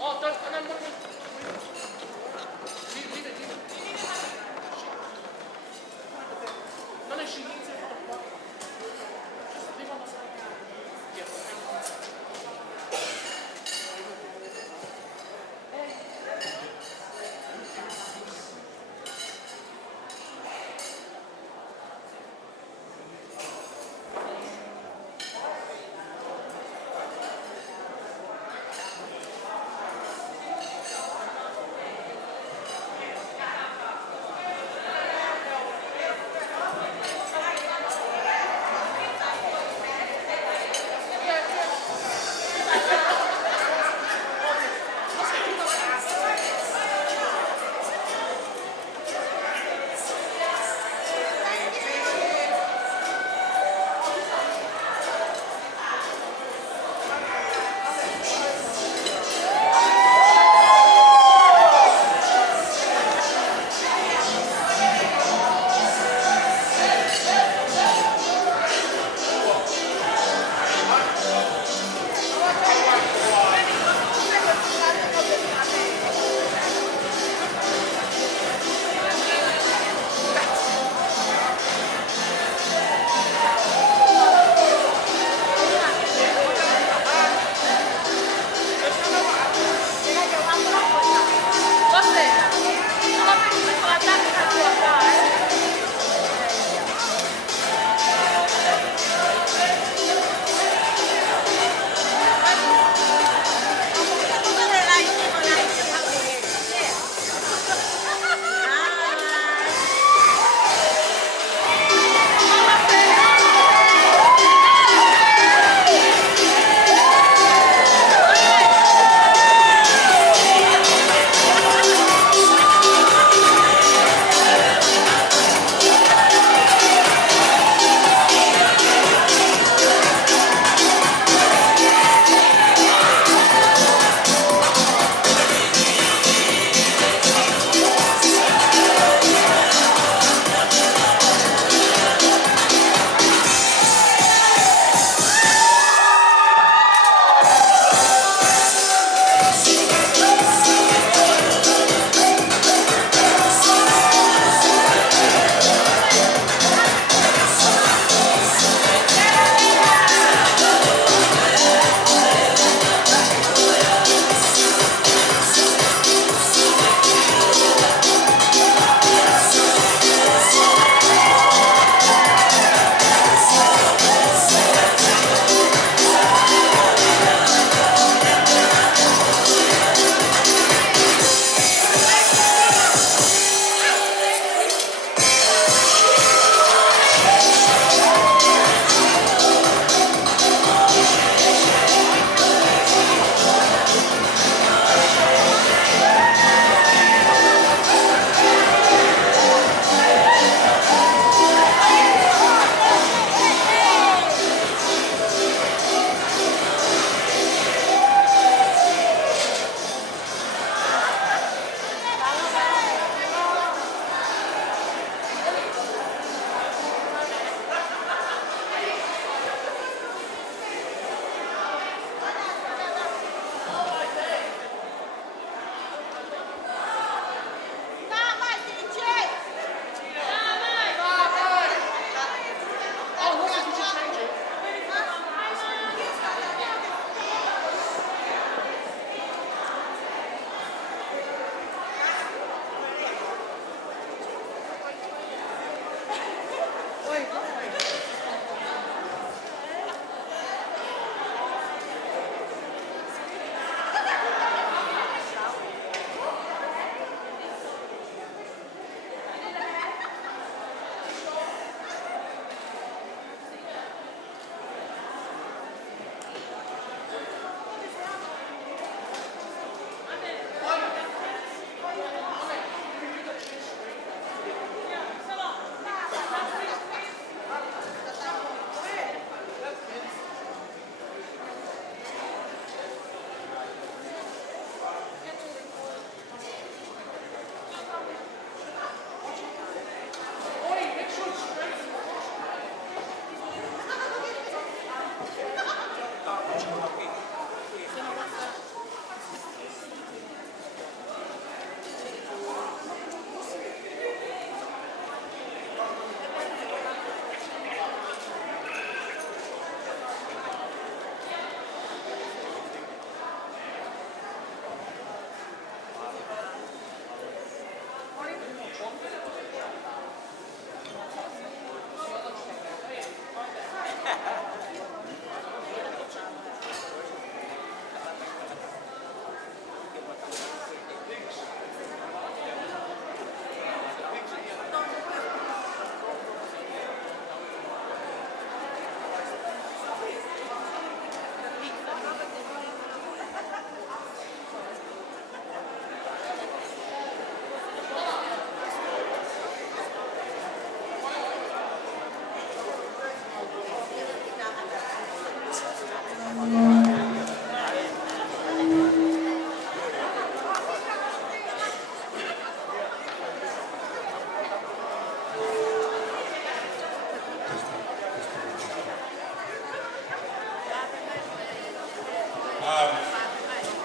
اه طيب انا المهم leave it. No, no, she needs it on the bottom. Just leave on the side. Yes.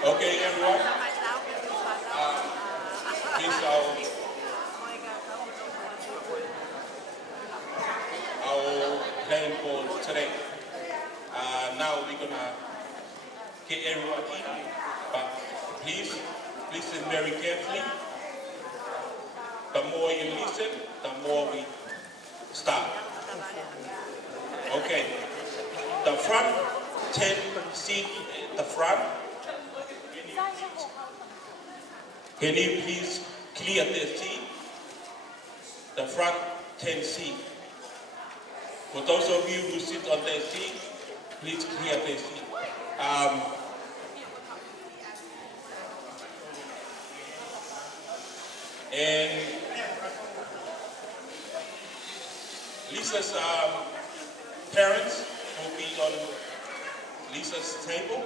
Okay, everyone. Here's our plan for today. Now we're gonna get everyone in, but please listen very carefully. The more you listen, the more we start. Okay. The front 10 seat at the front. Can you please clear the seat? The front 10 seat. For those of you who sit on their seat, please clear their seat. And Lisa's parents will be on Lisa's table.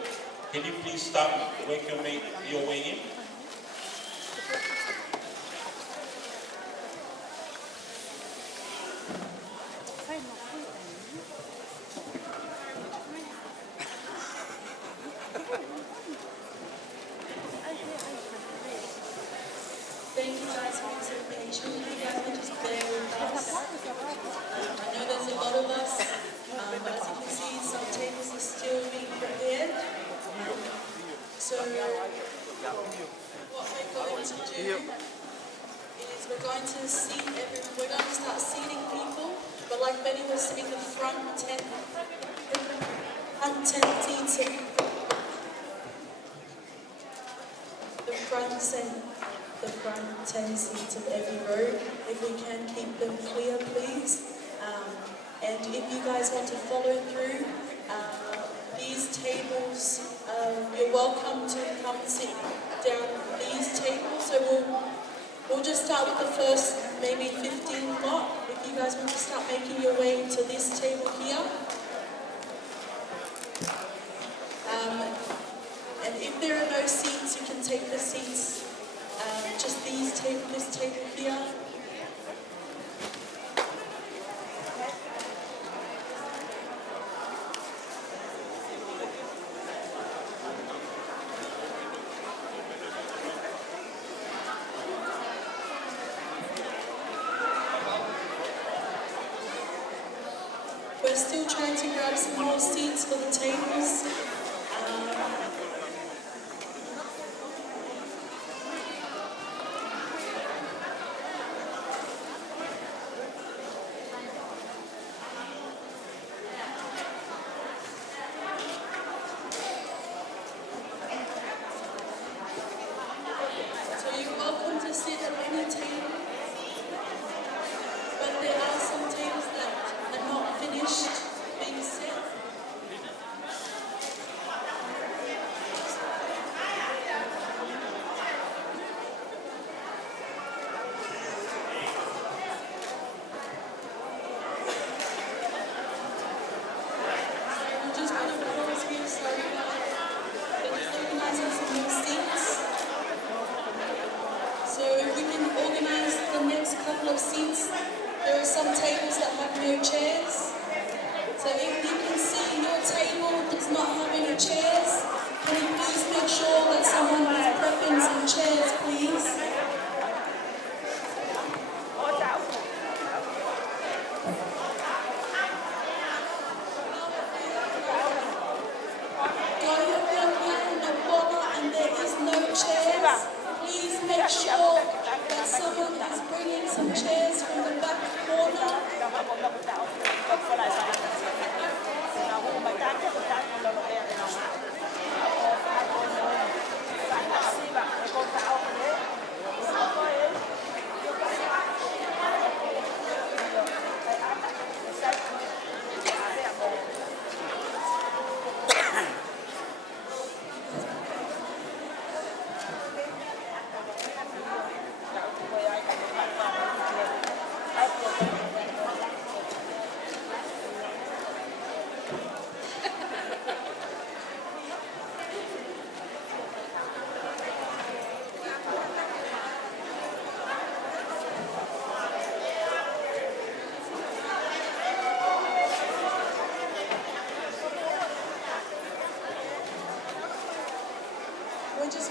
Can you please stop, make your way in? Thank you guys for your patience. You guys can just bear with us. I know there's a lot of us, but as you can see, some tables are still being prepared. So what we're going to do is we're going to start seating people, but like Betty was saying, the front 10 seating. The front 10 seats of every row. If we can keep them clear, please. And if you guys want to follow through, these tables, you're welcome to come and sit down at these tables. So we'll just start with the first maybe 15 lot. If you guys want to start making your way to this table here. And if there are no seats, you can take the seats, just this table here. We're still trying to grab some more seats for the tables. So you're welcome to sit at any table, but there are some tables that are not finished being set.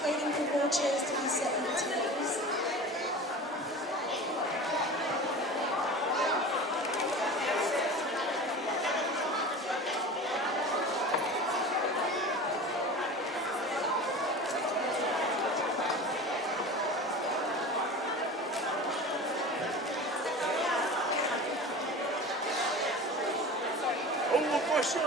waiting for more chairs to be set on the tables. Oh, question.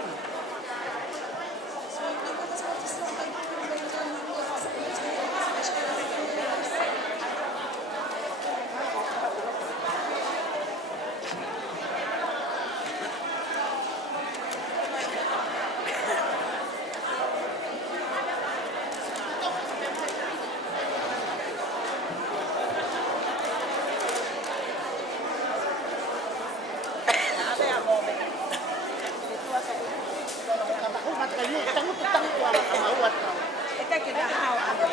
So if you guys want to start making your way down the aisles at the tables, the chairs, please. Esta kinahao ano.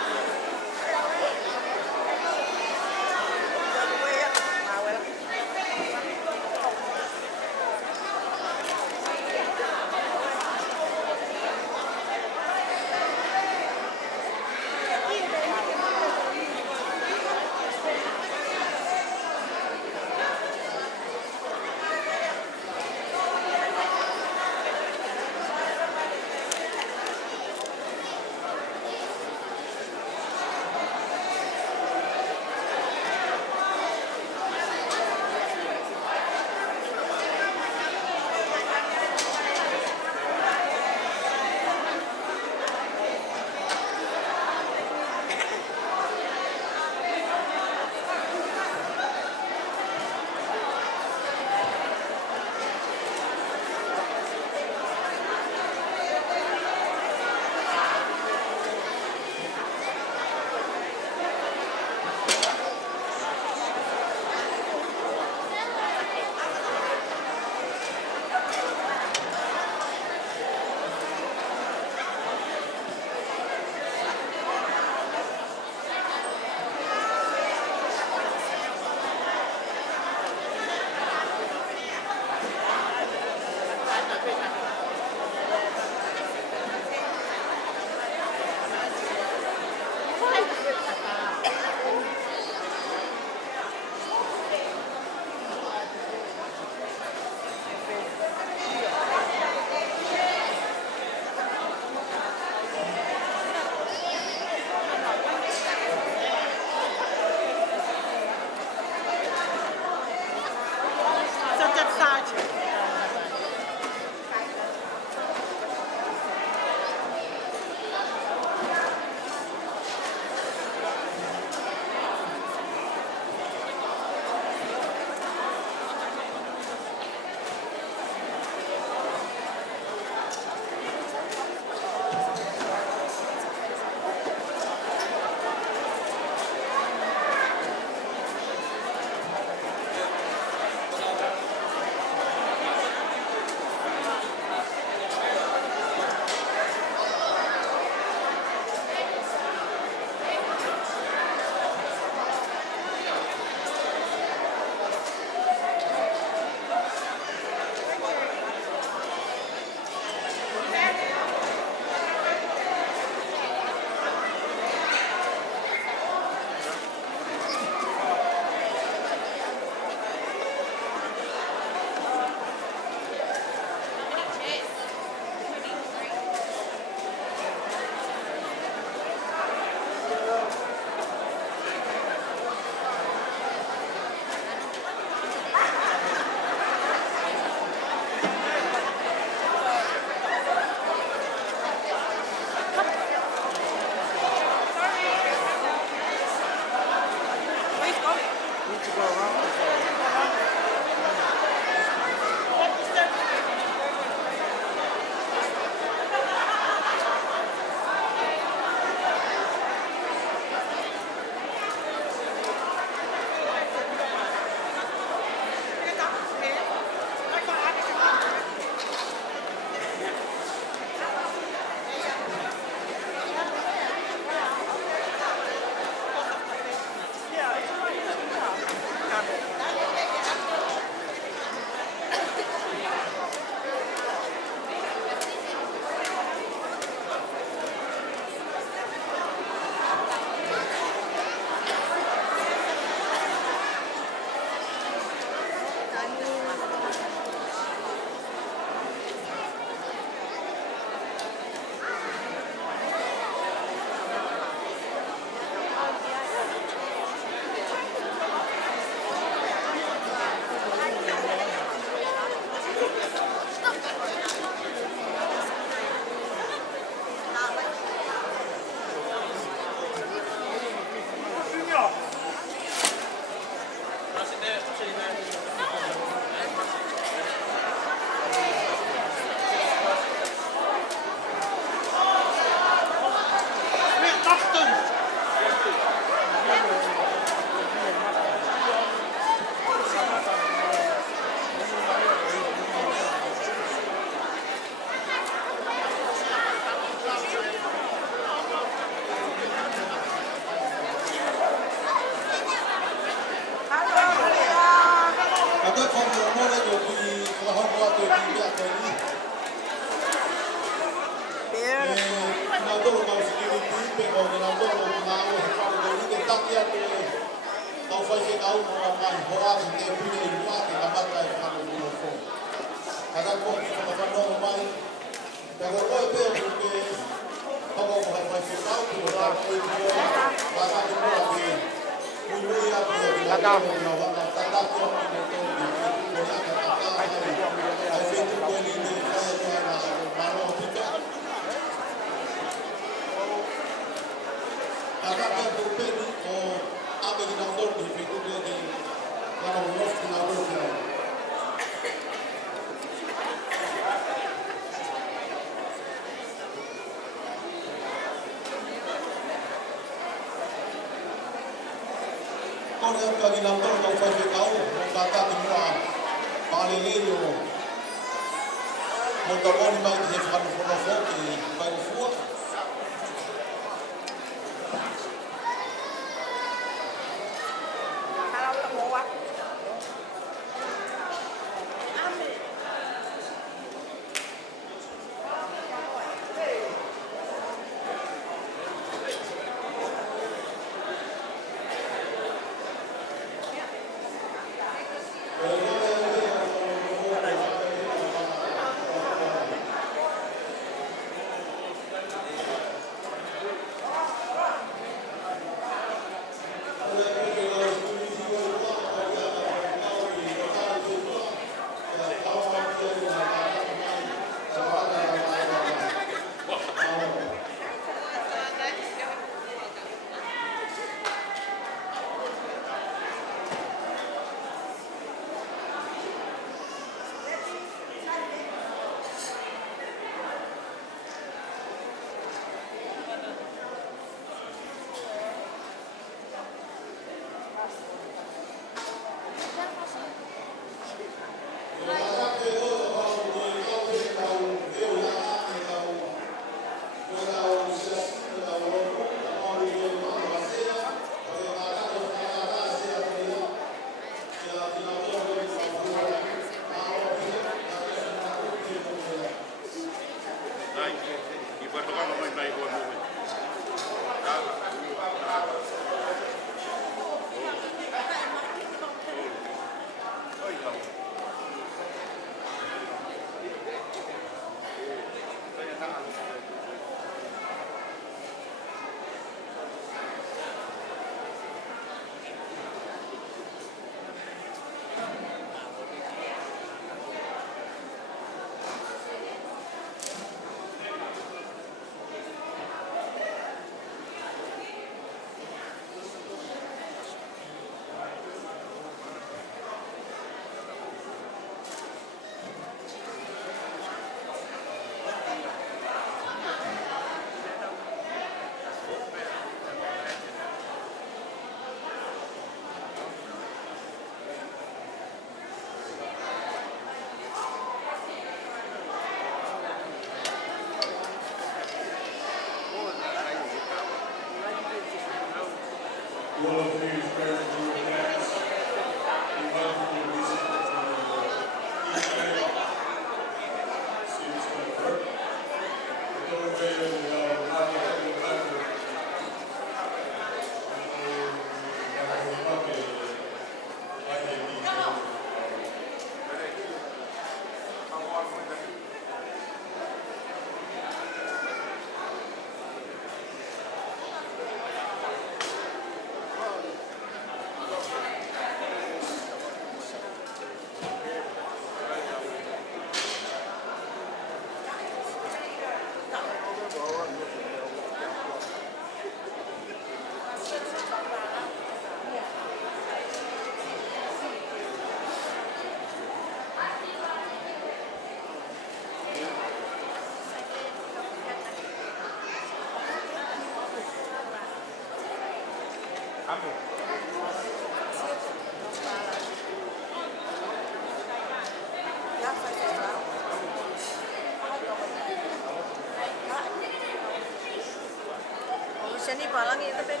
Seni palang itu kan.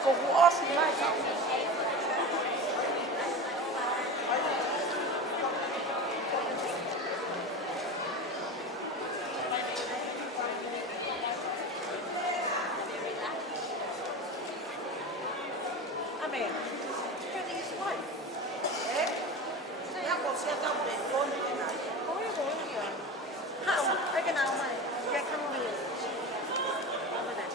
Kukuos gimana? Amen. Kenny's wife. Eh? Saya kok siya tahu telepon na. Boleh boleh ya. Ha, ay kenal mai. Dia kan mau ni. Apa dah?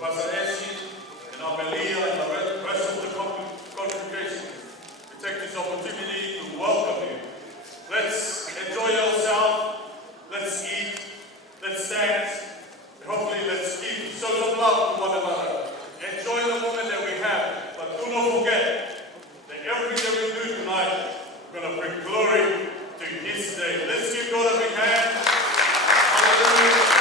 Pastor Essie, and Amelia, and the rest of the congregation, we take this opportunity to welcome you. Let's enjoy ourselves, let's eat, let's dance, and hopefully let's keep show some love to one another. Enjoy the moment that we have, but do not forget that everything that we do tonight, we're going to bring glory to His name. Let's give God a big hand. Hallelujah.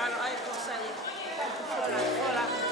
Claro, hay cosas ahí. Hola.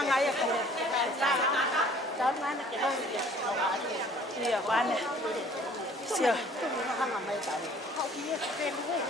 Hanga ya kire. Tahu mana ke hang ya. Iya, mana. Sia. Hanga mai tadi. Kau dia pen gue.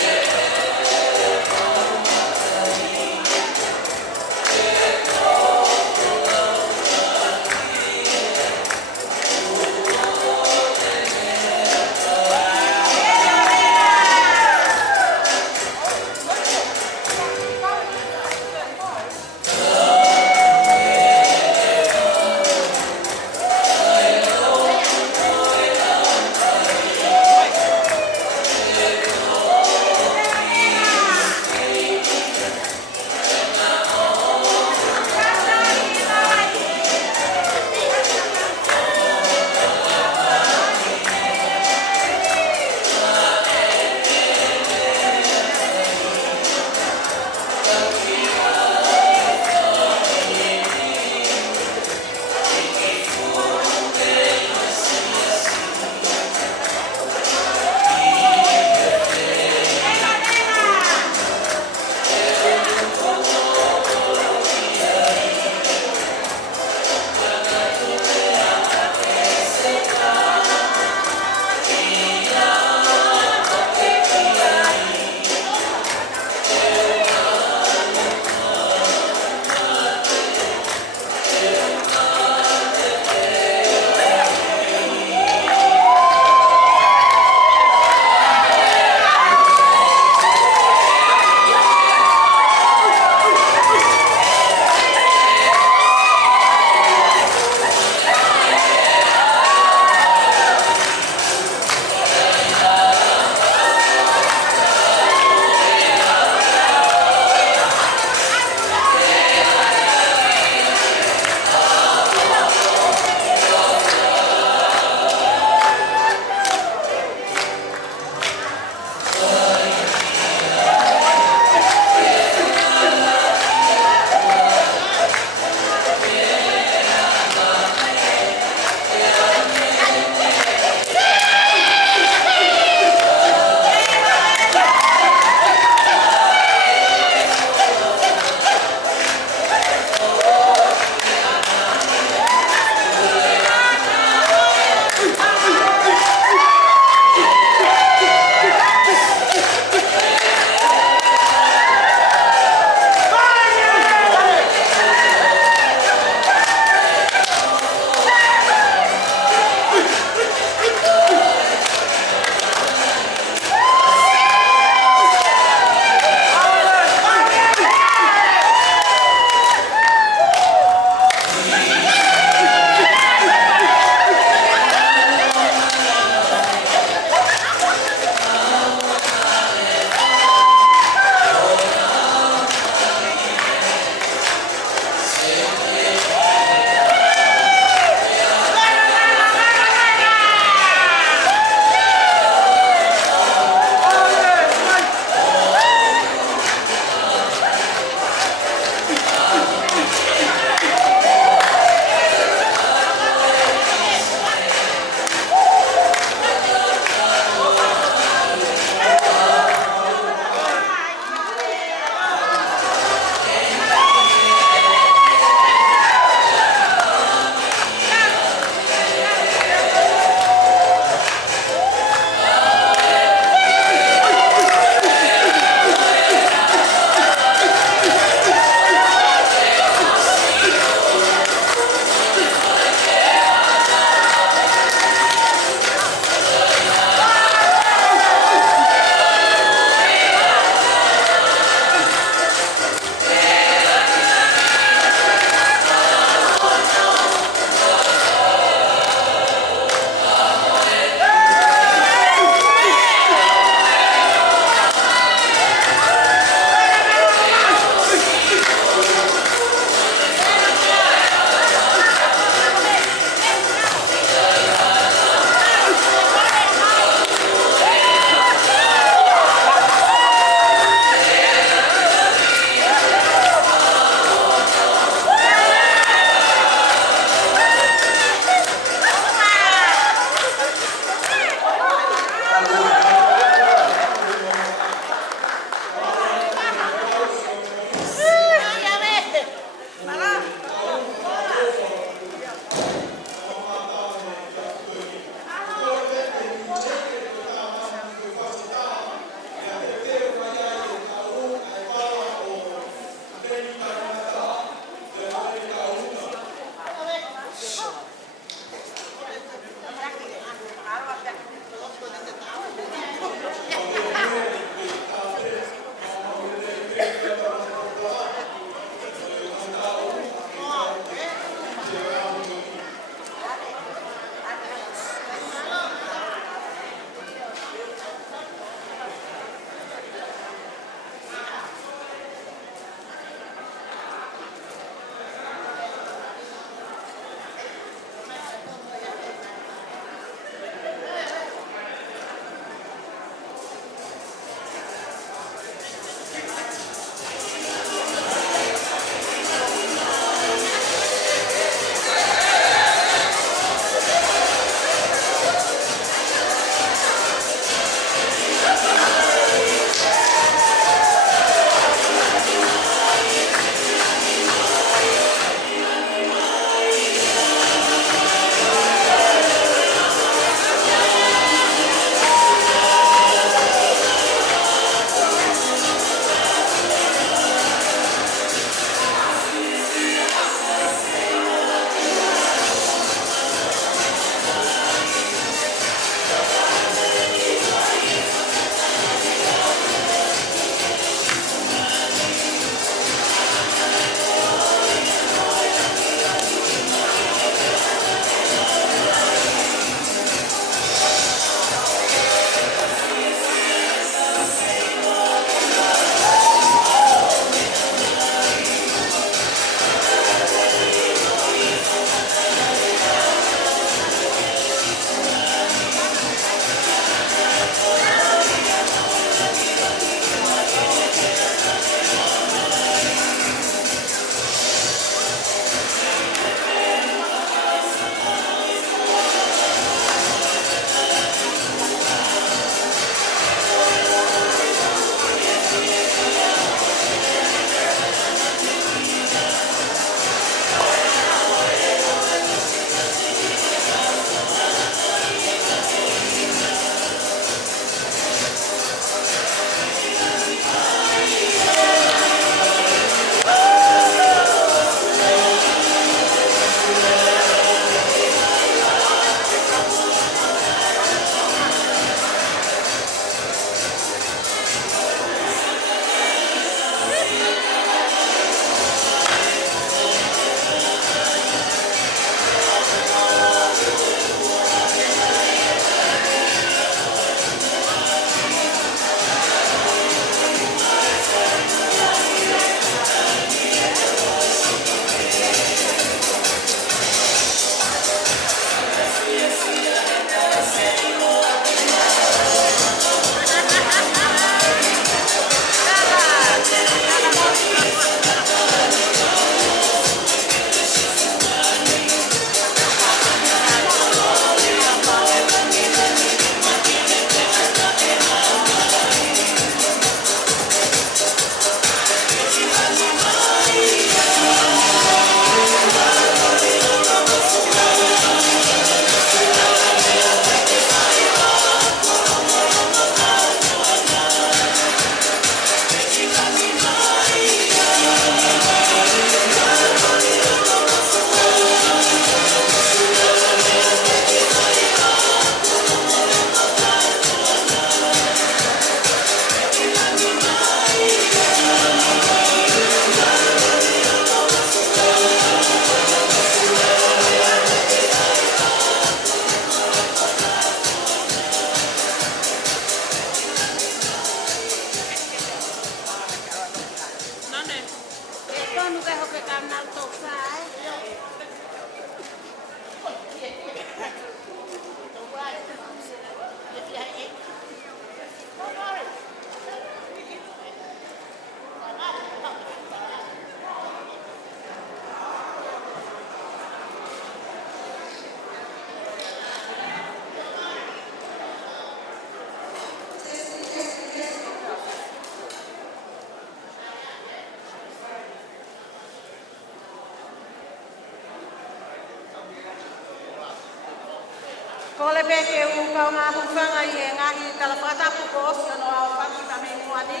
Ko le pe ke u ka ngā hufanga i e ngahi tala whakatapu ko osi no au whaki ka me muani.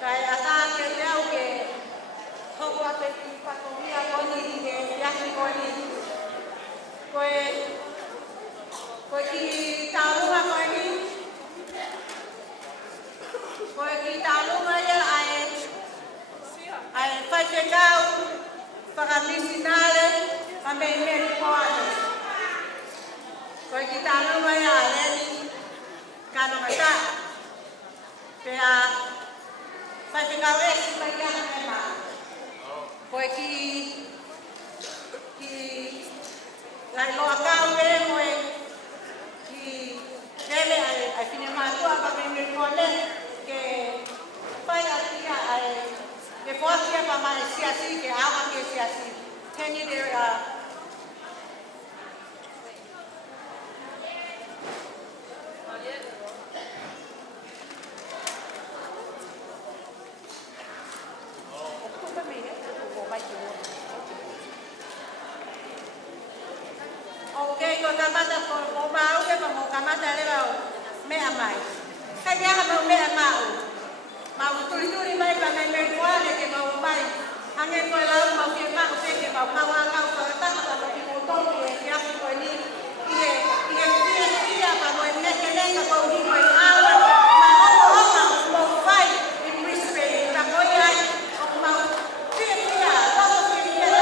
Kai ata ke leo ke hoku ape ki pakovia koni i ke yaki koni. Koe ki tālunga koe ni. Koe ki tālunga ia ai whaikekau whakamisinale a me meri koane. Koe ki tālunga ia a leni kanonga ta. Pea whaikekau esi mai ia me ma. Koe ki lai loa kau e moe ki hele ai fine mātua pa me meri koane ke whai atia ai ke poatia pa mai siasi ke awa ke siasi. Teni de okay, ko kamata ko mau ke mo kamata le ba me amai. Kai ya ba me amau. Mau tuli mai ba me me ko ale ke mau mai. Hange ko la mau ke ma ko ke mau ka ko ta ka ko ki mo to ke ya ko ni. Ia ba mo ne ke le ka ko ni ko awa. Ma mo fai in respect ta ko ya o mau ia lo ko ki ya.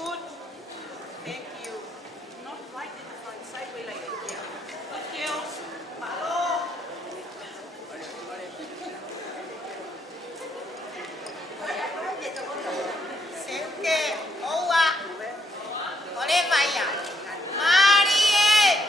Good. Thank you. Not right in the front, sideway like it. Good girls. Malo. Sente, oa, ole vaya, Marie.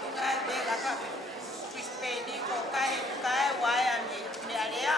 tunga bega ka crispy ko kai waya mi area.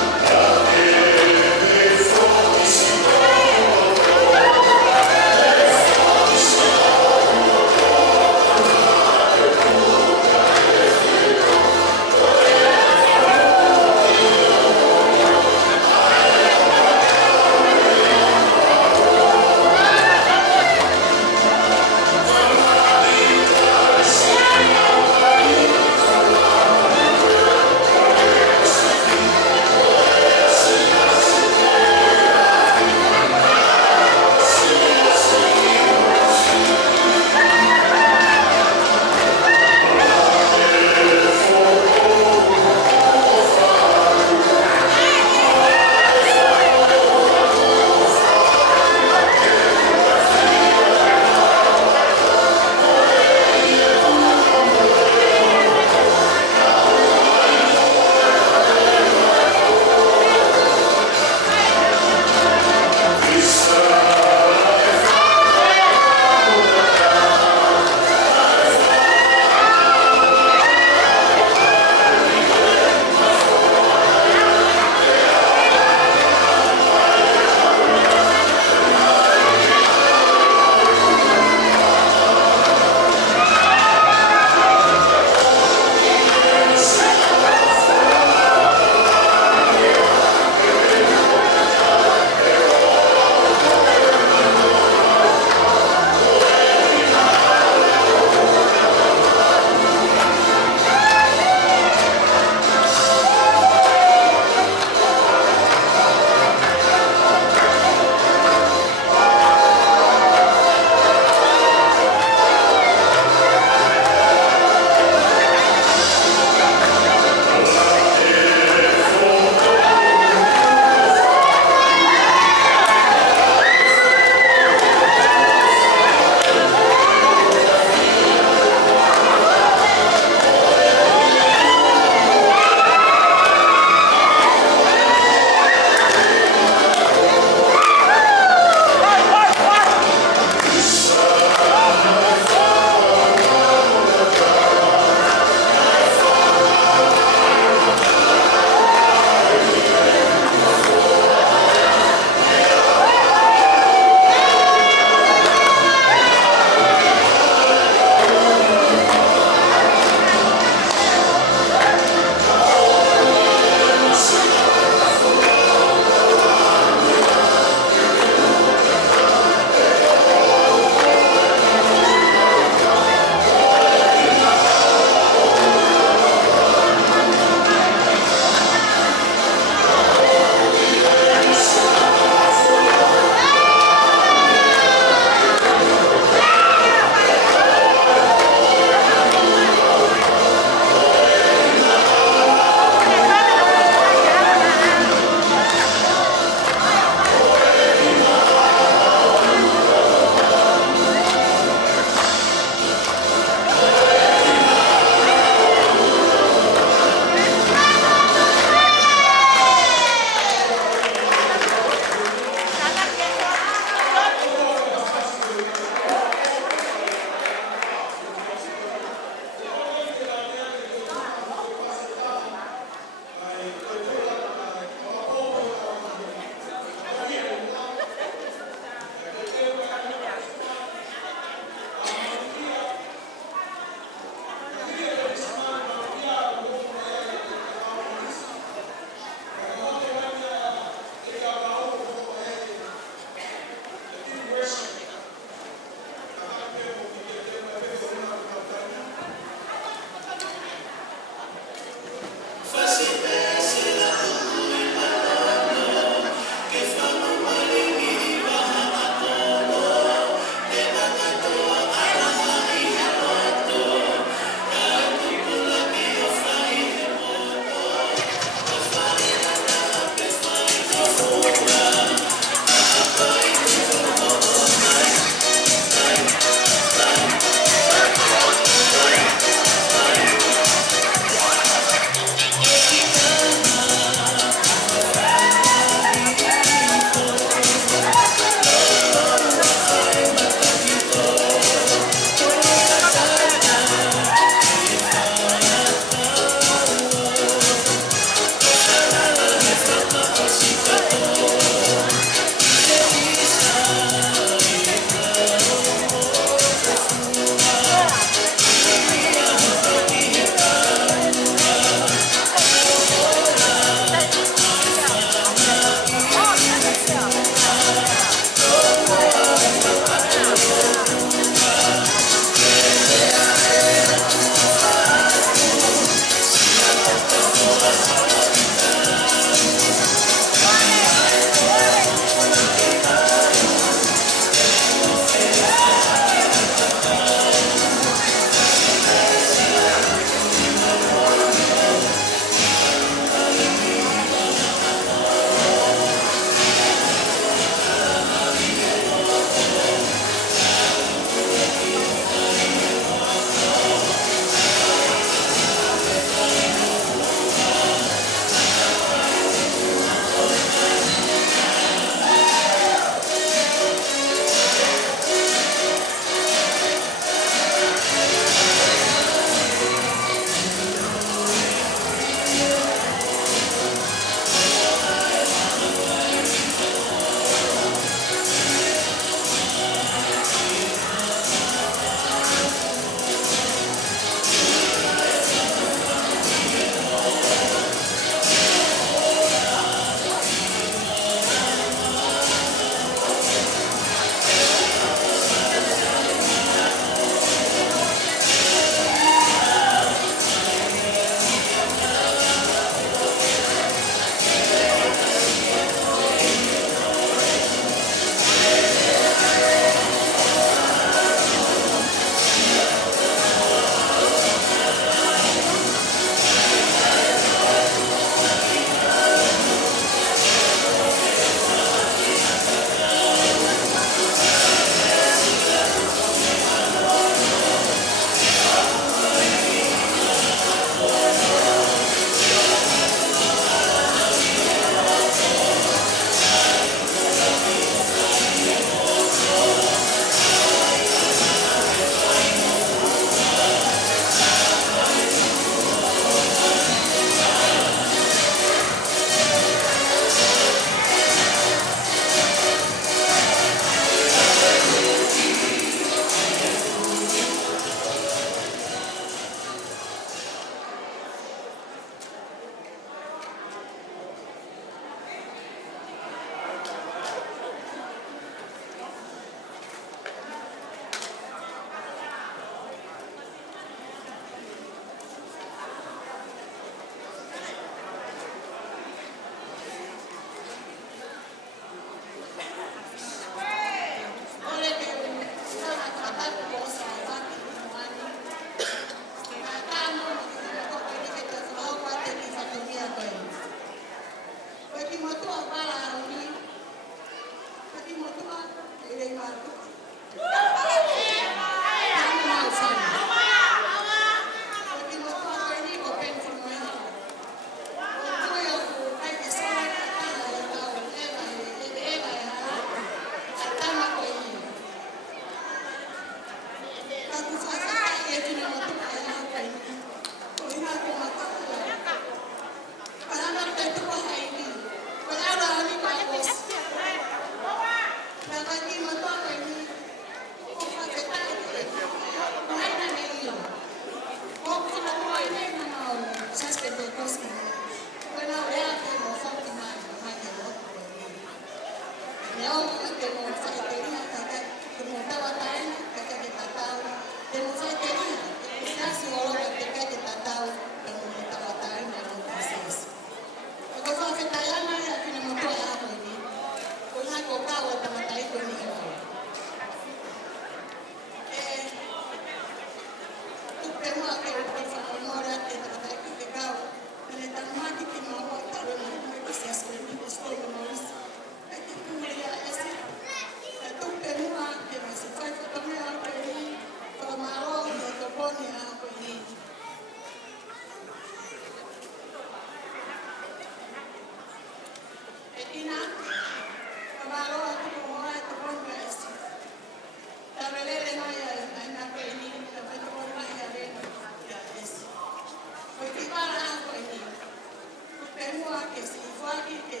mua ke sifari ke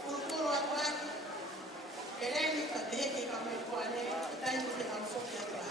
kulukuru watu eleni kadeke kama kwane tangu ke mafuta ya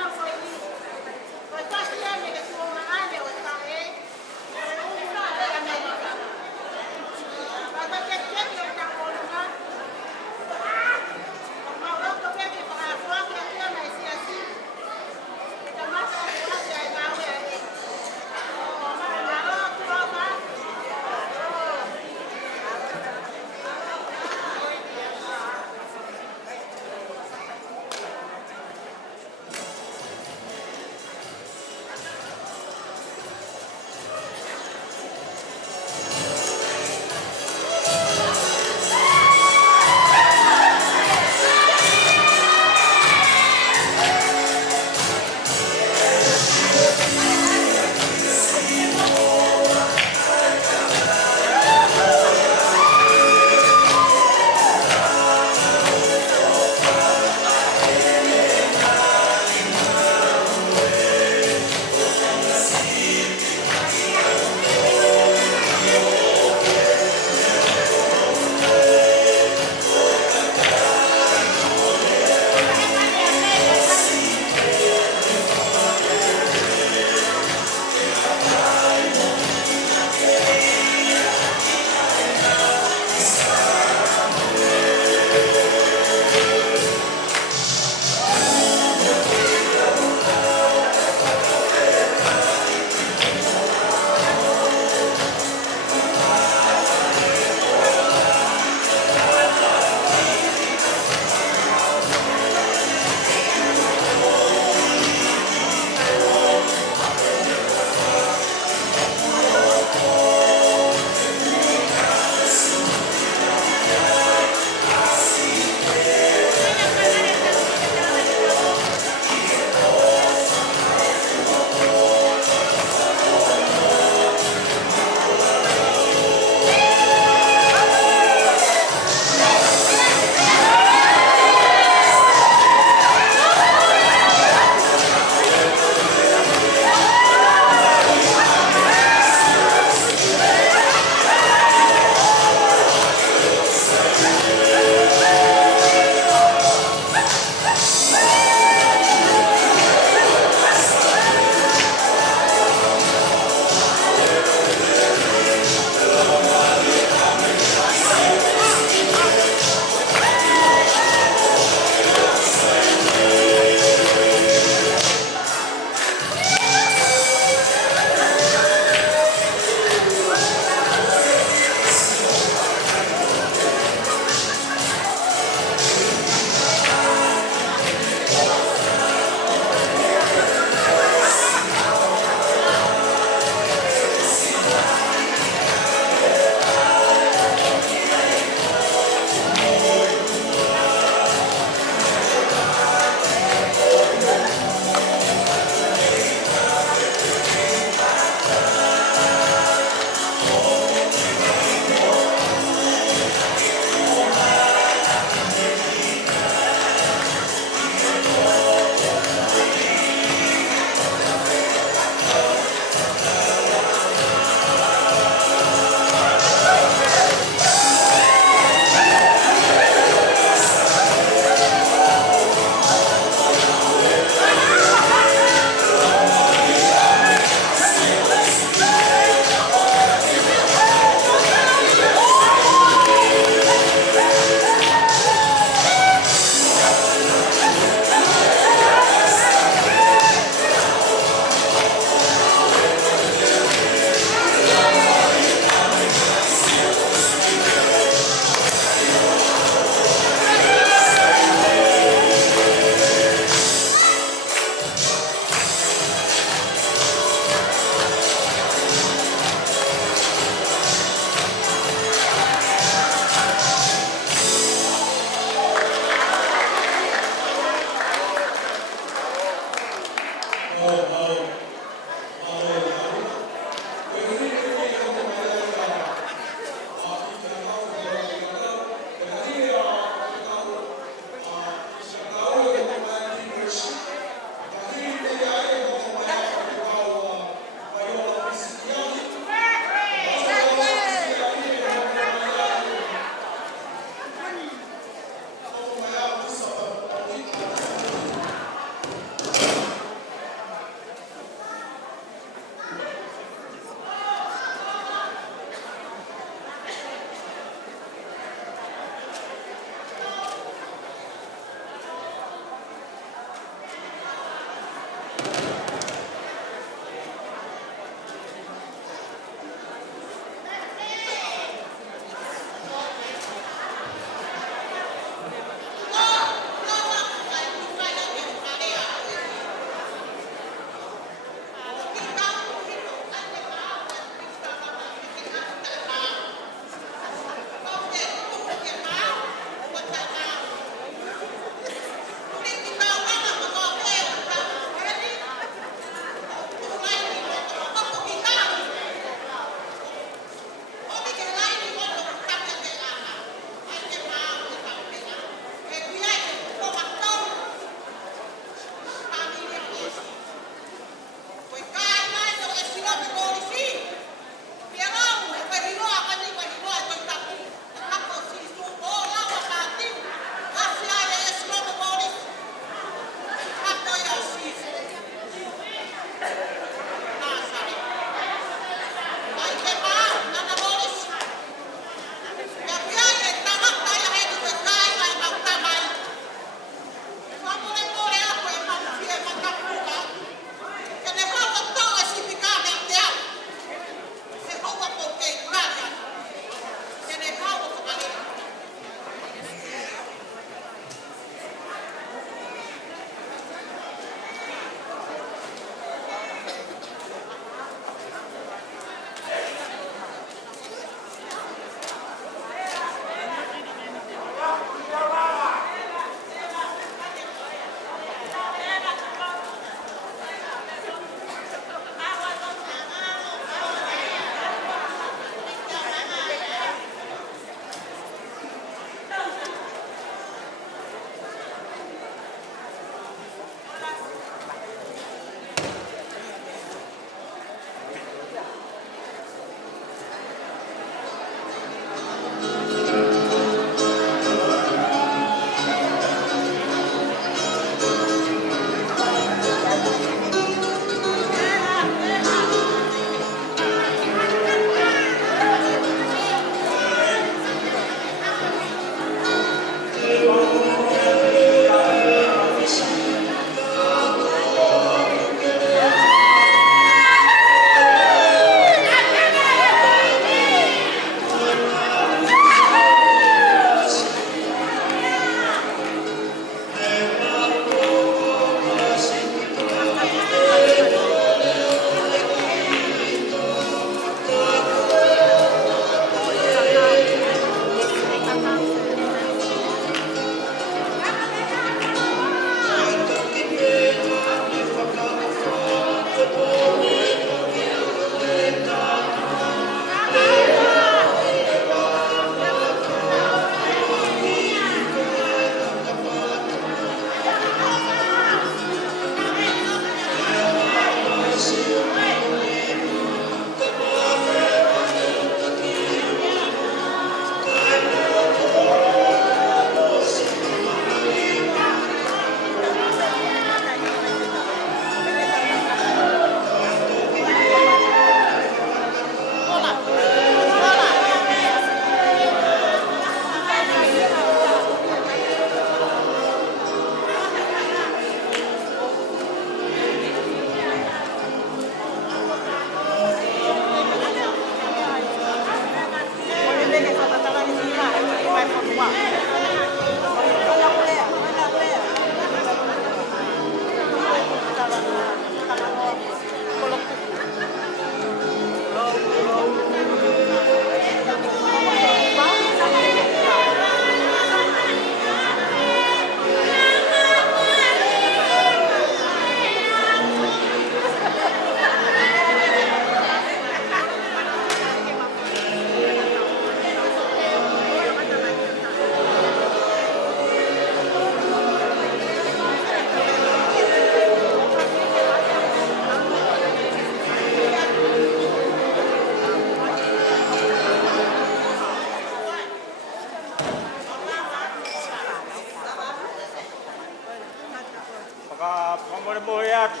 Pamore atu.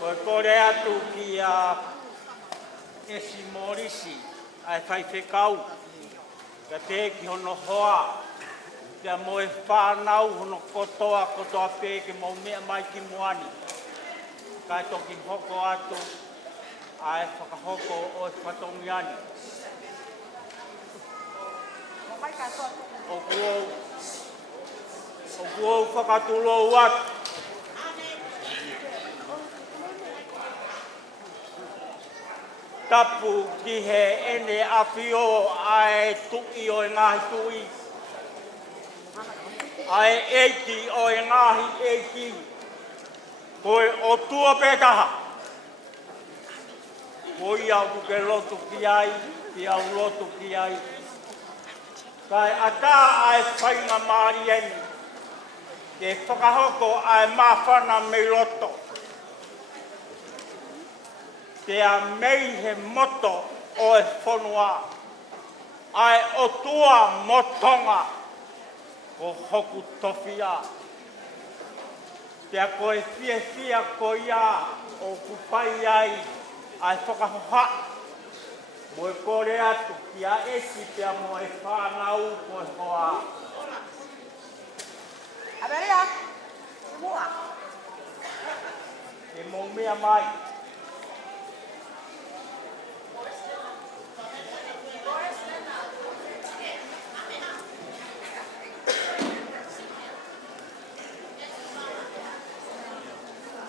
Koe kore atu ki esi morisi ai whai whekau. Ka te ki hono hoa. Kia moe whānau hono kotoa pē ke mau mea mai ki moani. Kai toki hoko atu ai whakahoko o e whatongi ani. O kuou whakatulou atu. Tapu ki he ene awhio ai tui o e ngahi tui. Ai eiki o e ngahi eiki. Koe o tua pētaha. Koi au ku ke lotu ki ai, ki au lotu ki ai. Kai ata ai whainga maari eni. Ke whakahoko ai mawhana me loto. Te a mei he moto o e whanua. Ai o tua motonga o hoku tofia. Te a koe fia ko ia o kupai ai ai whakahoha. Moe kore atu ki a esi te a moe whanau koe hoa. Aberea, mua. Te mo mea mai.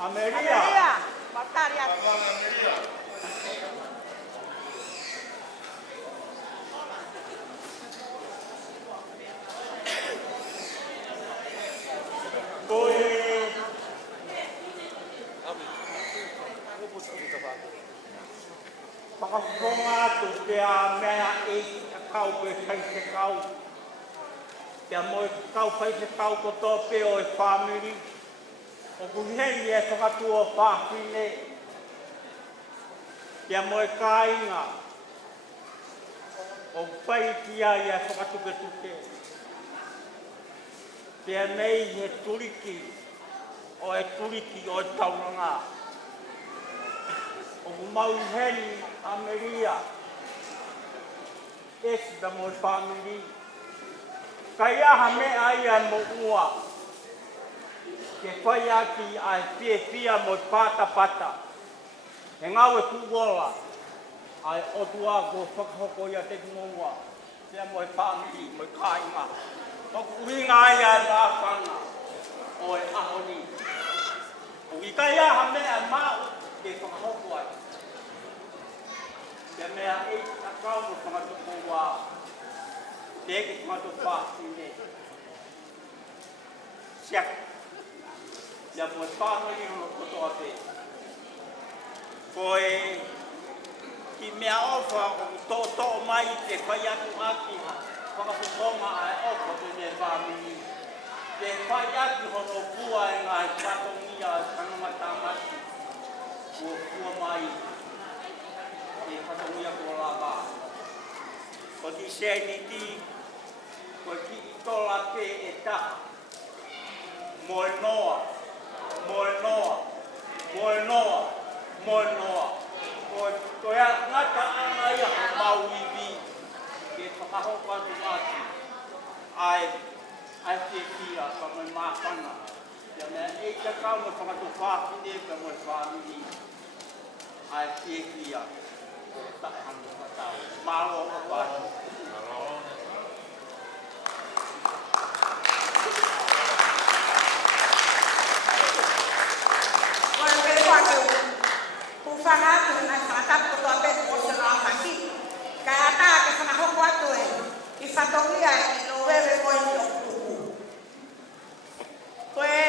Ameria. Bataria. Whakawhonga atu te a mea e a kau koe kai se kau. Te a moe kau kai se kau ko tō pe o e whamiri. O kuheni e whakatu o whāwhine. Te a moe kāinga. O whai ki ai e whakatuke tuke. Te a nei he turiki. O e turiki o e tauranga. O mau heni Ameria. Esi da moe whamiri. Kai aha me ai a mo ua. Ke whai aki ai whia mo pata. He ngau e kuola. Ai otua ko whakahoko ia te kumoua. Pea mo e whamiri, mo e kāinga. Toku uhinga ai ai rāwhanga. O e ahoni. O i kai aha mea mau ke whakahoko ai. Ke mea e a kau mo whakatoko wā. Te eke whakatoko whāwhine. Siaka. Ia mo e whānoi hono kotoa te. Koe ki mea ofa o tō mai te whai atu aki whakapukonga ai ofa te me whāmini. Te whai atu hono kua e ngā whatongia kangamata mati. Kua kua mai te whatongia kua lava. Ko ti se ni ti, ko ki i tola te e taha. Moe noa. Ko ea ngata anga ia o mau iwi. Ke whakahoko atu ati. Ai te kia ka mai māwhanga. Ia mea e ka kau me whakatu whāwhine ka mai whāmini. Ai te kia. Tāhanga whatau. Mālo o whātu. Whangatu nai whakatapu toa petu o se rā whaki. Kai ata ke whakahoko atu e i whatongia e no wewe koe ni o kuku. Koe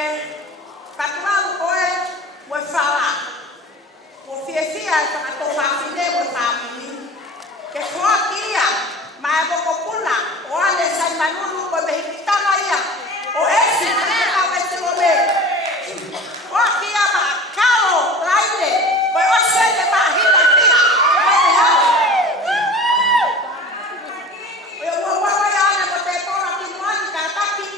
katuau koe mo e whala. Mo whiawhia e whakato whawhine mo e whāmini. Ke whoa kia mai e moko puna o ane sai manunu koe me hikitanga ia. O esi whakatau e te lowe. Whoa kia ma kao raine. Koe o sene mahina kia. Oe ua wawai ana mo te tora ki moani ka taki.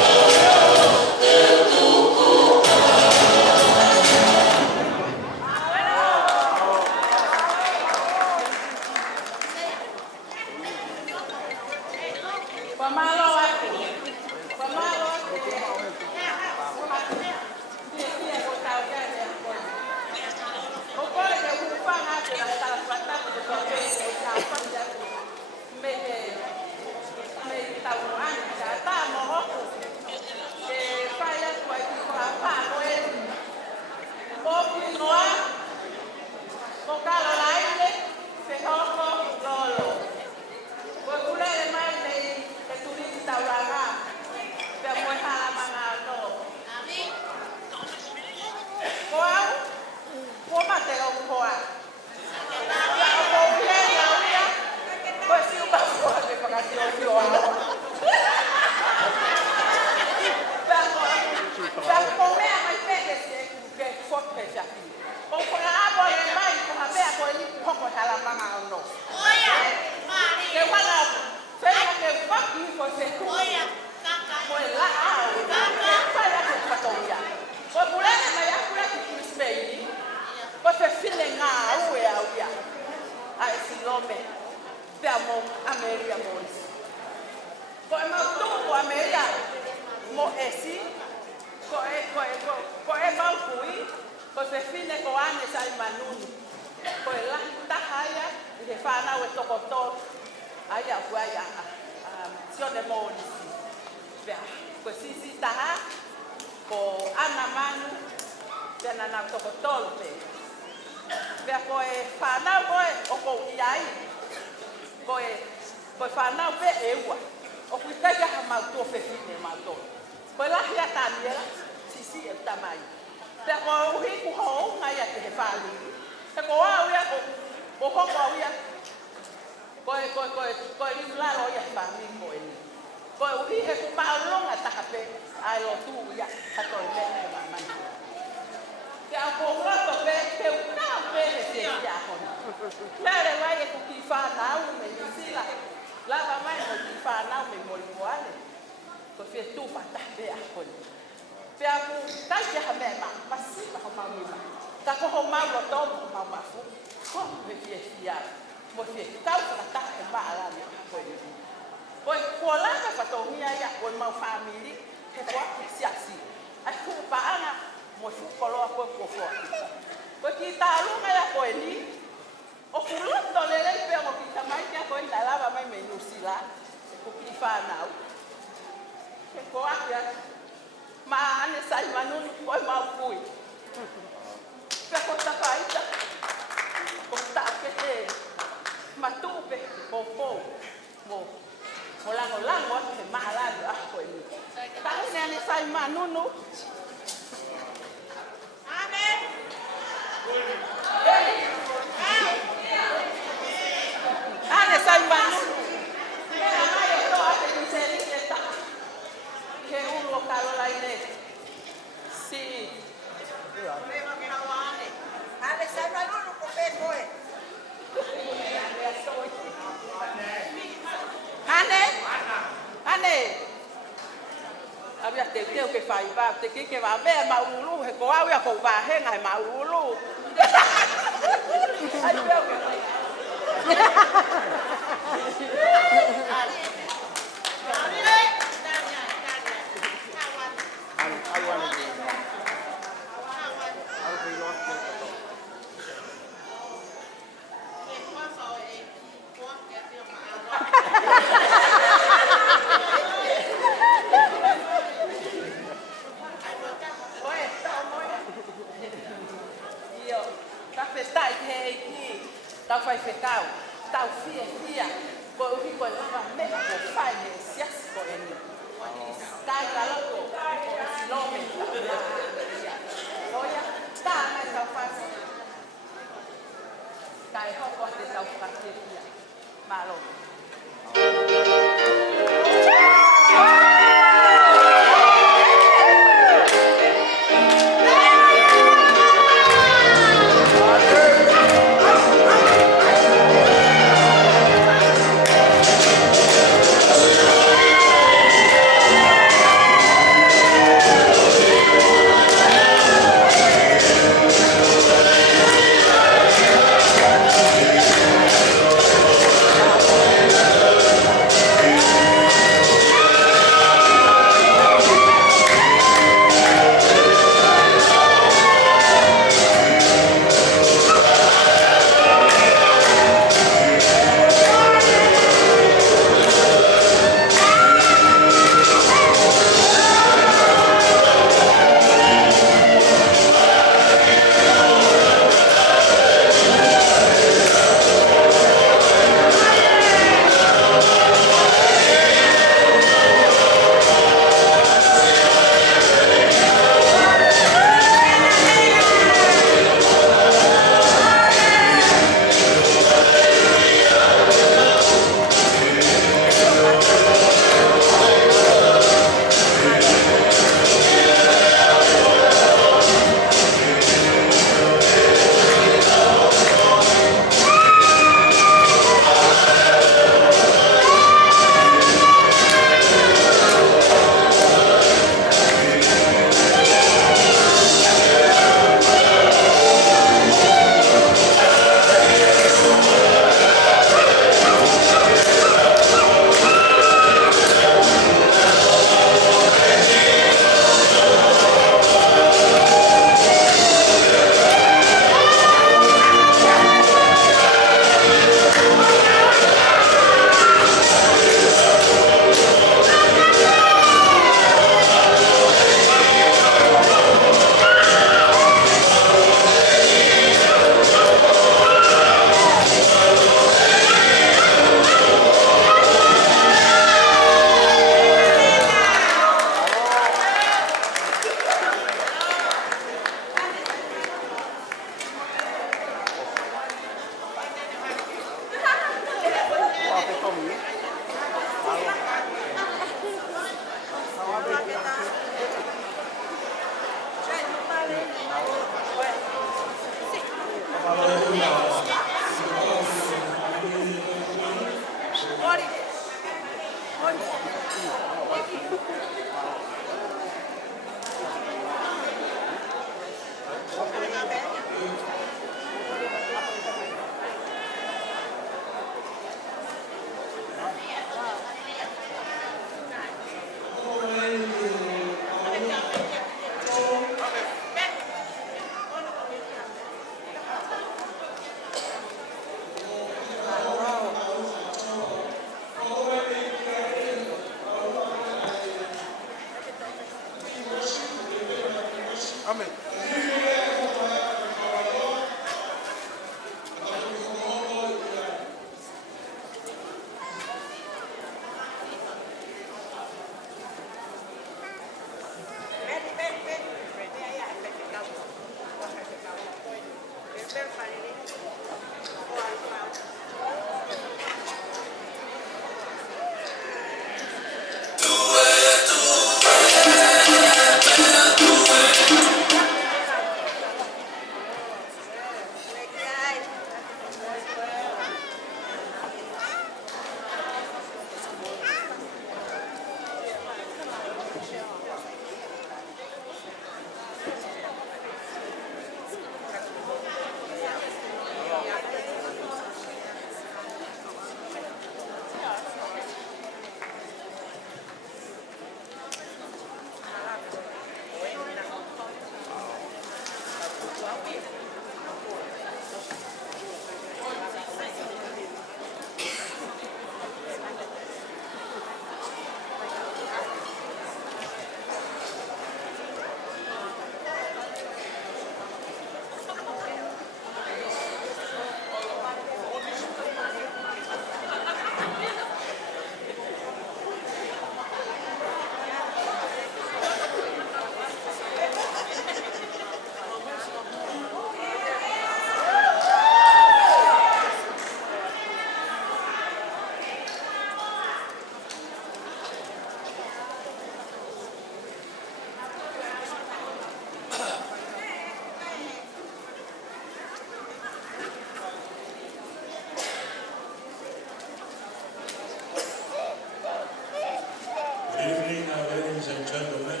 Ladies and gentlemen,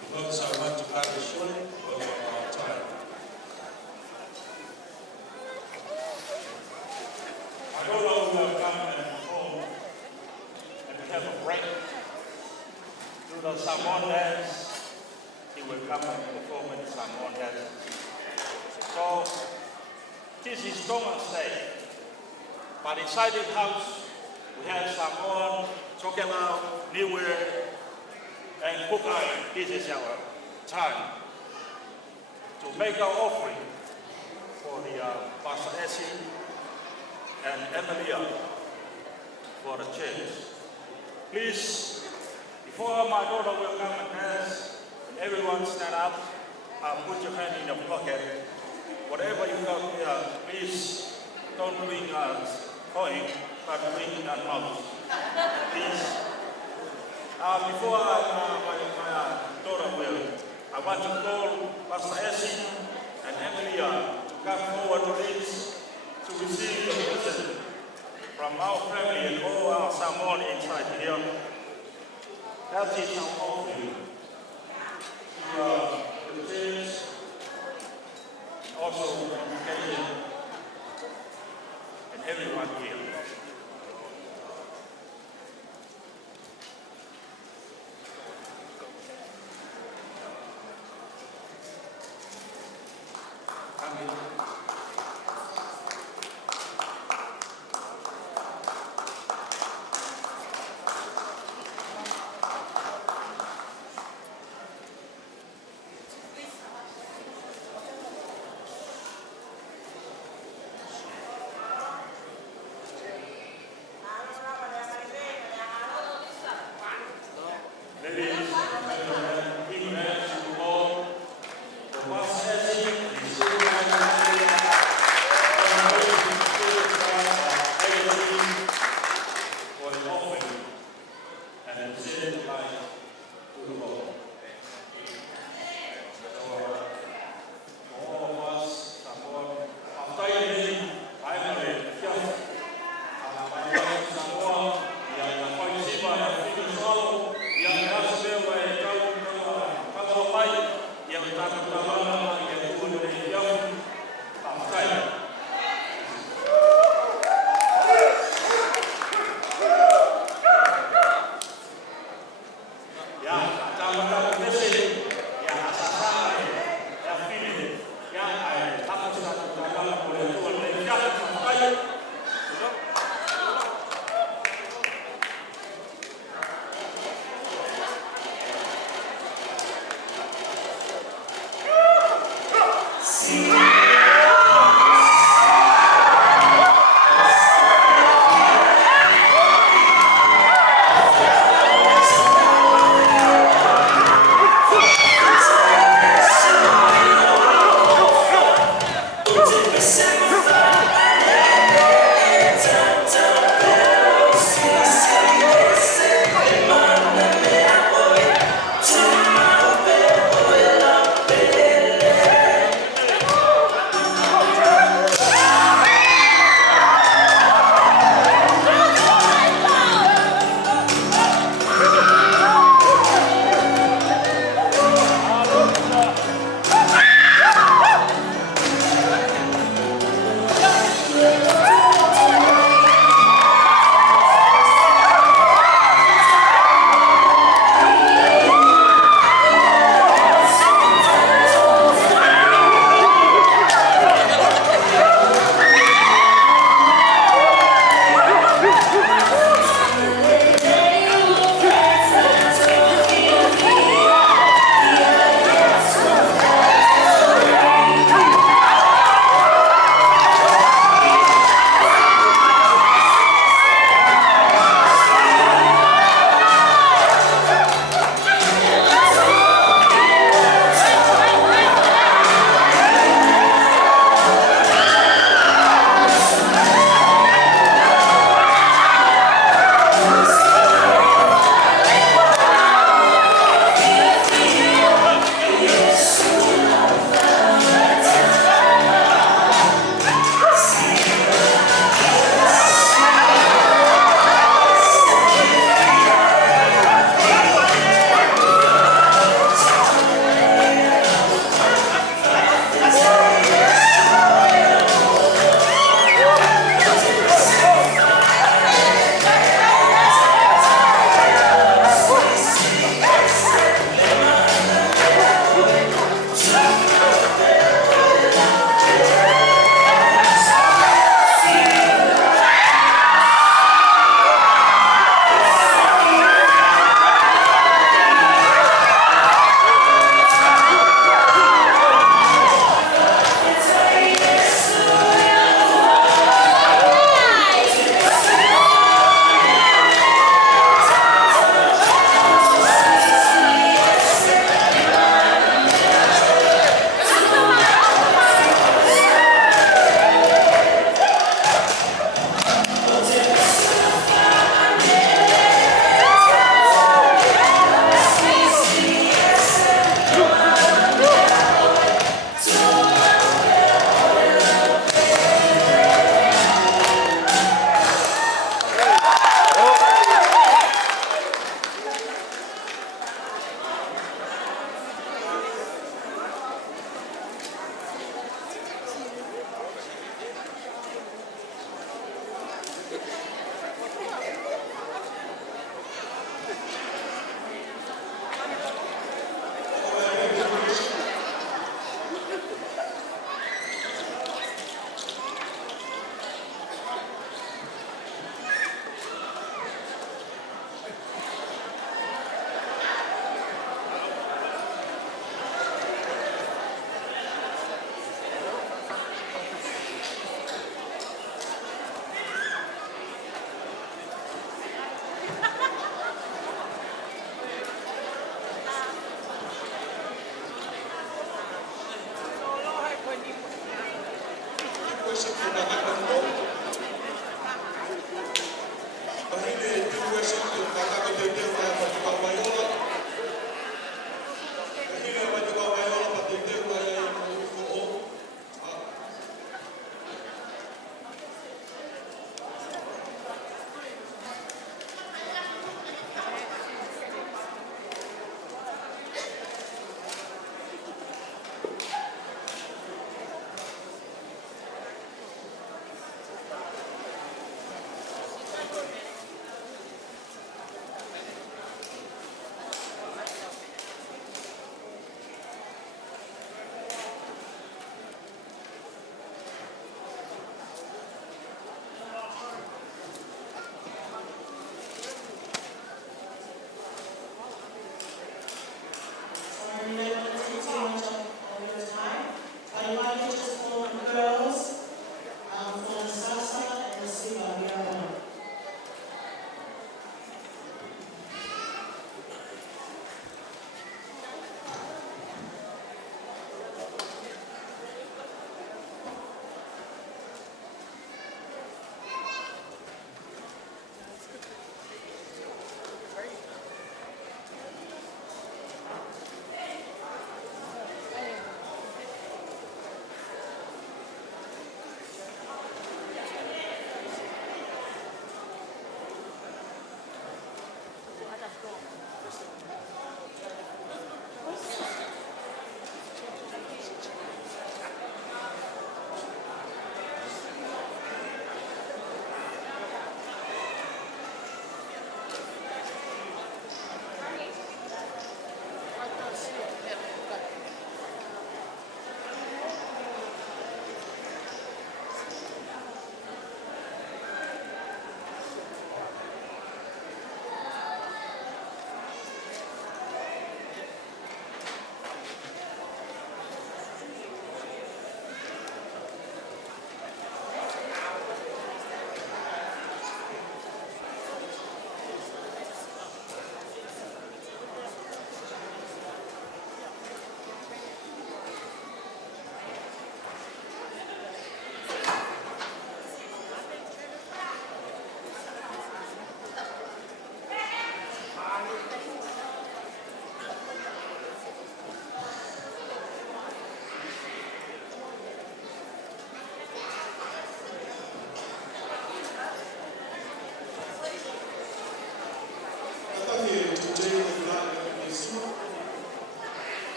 because I want to cut it short because of our time. I don't know who have come and home and have a break. Do the Samoan dance. He will come and perform in Samoan dance. So this is Thomas Day. But inside this house, we have Samoan, Tokelau, Niue, and Pukai. This is our time to make our offering for the Pastor Essie and Emilia for the church. Please, before my daughter will come and dance, everyone stand up and put your hand in your pocket. Whatever you got here, please don't bring a coin, but bring a mouse. Please. Before my daughter will, I want to call Pastor Essie and Emilia to come forward, please, to receive the present from our family and all our Samoan inside here. That is our offering to the church, also the congregation, and everyone here.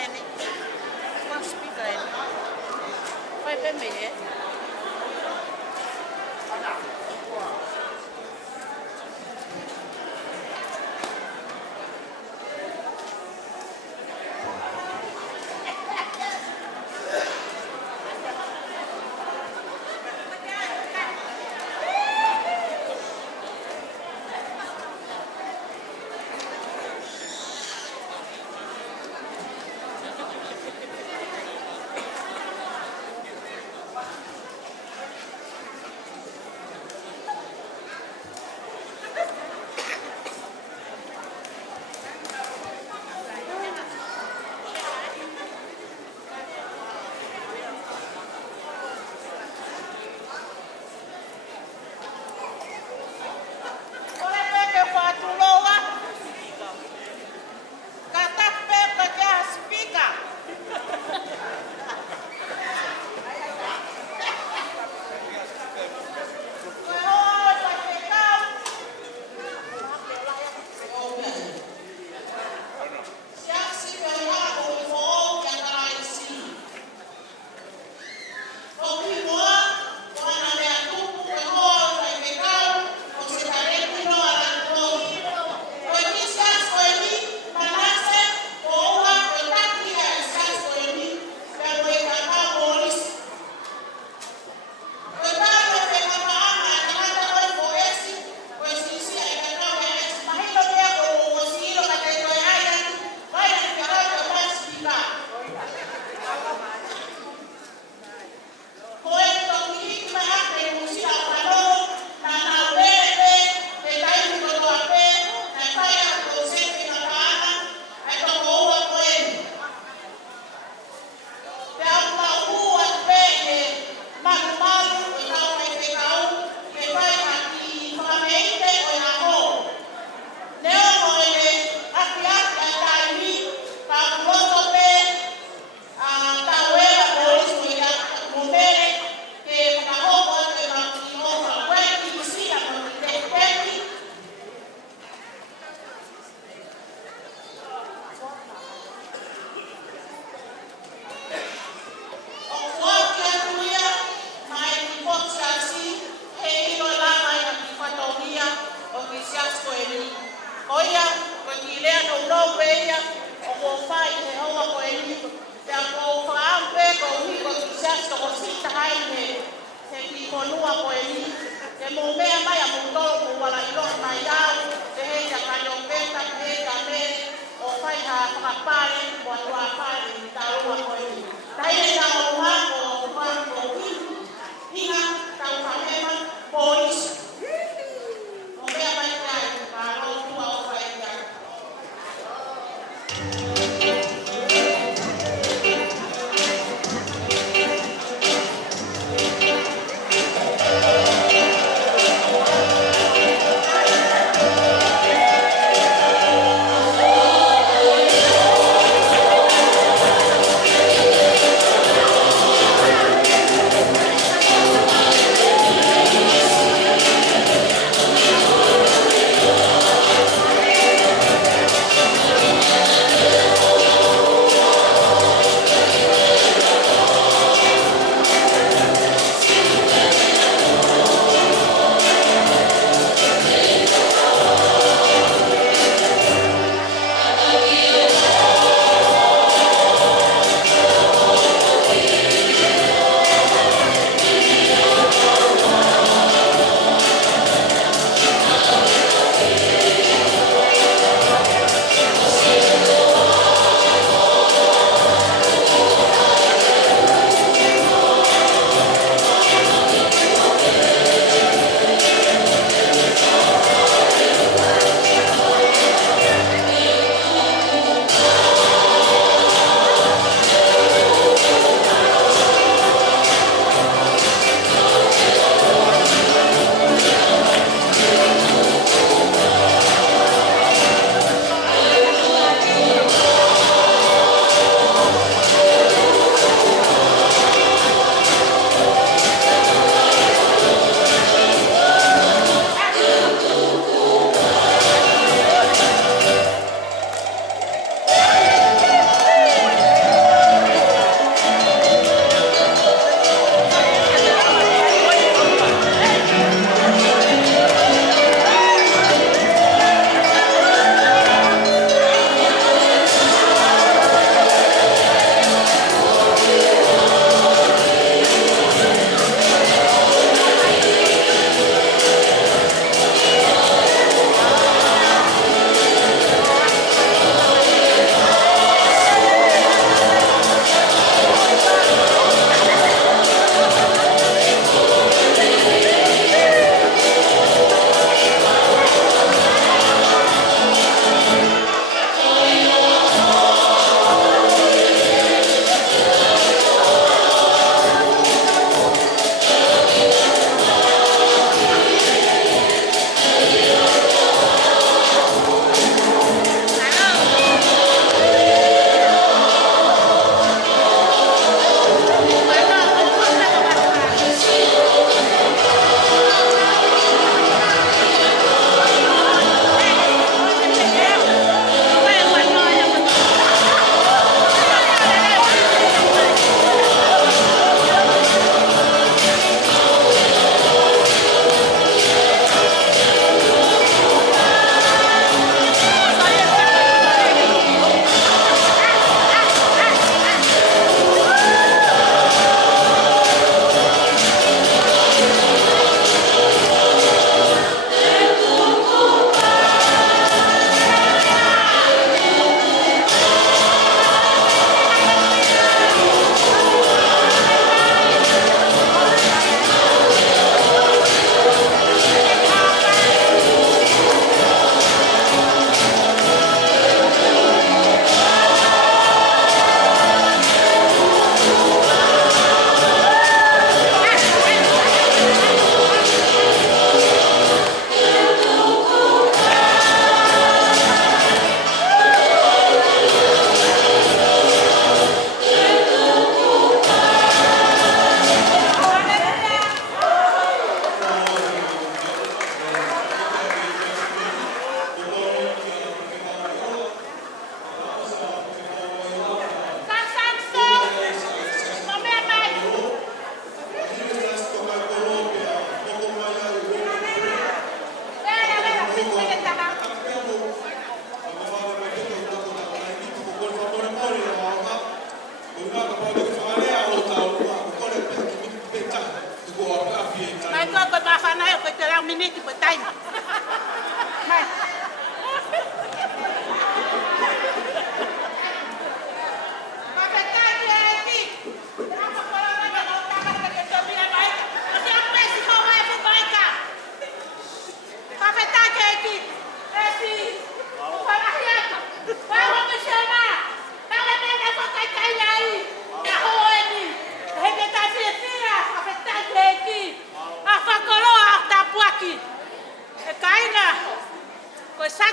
hene. One speaker hene. Wai pe me e.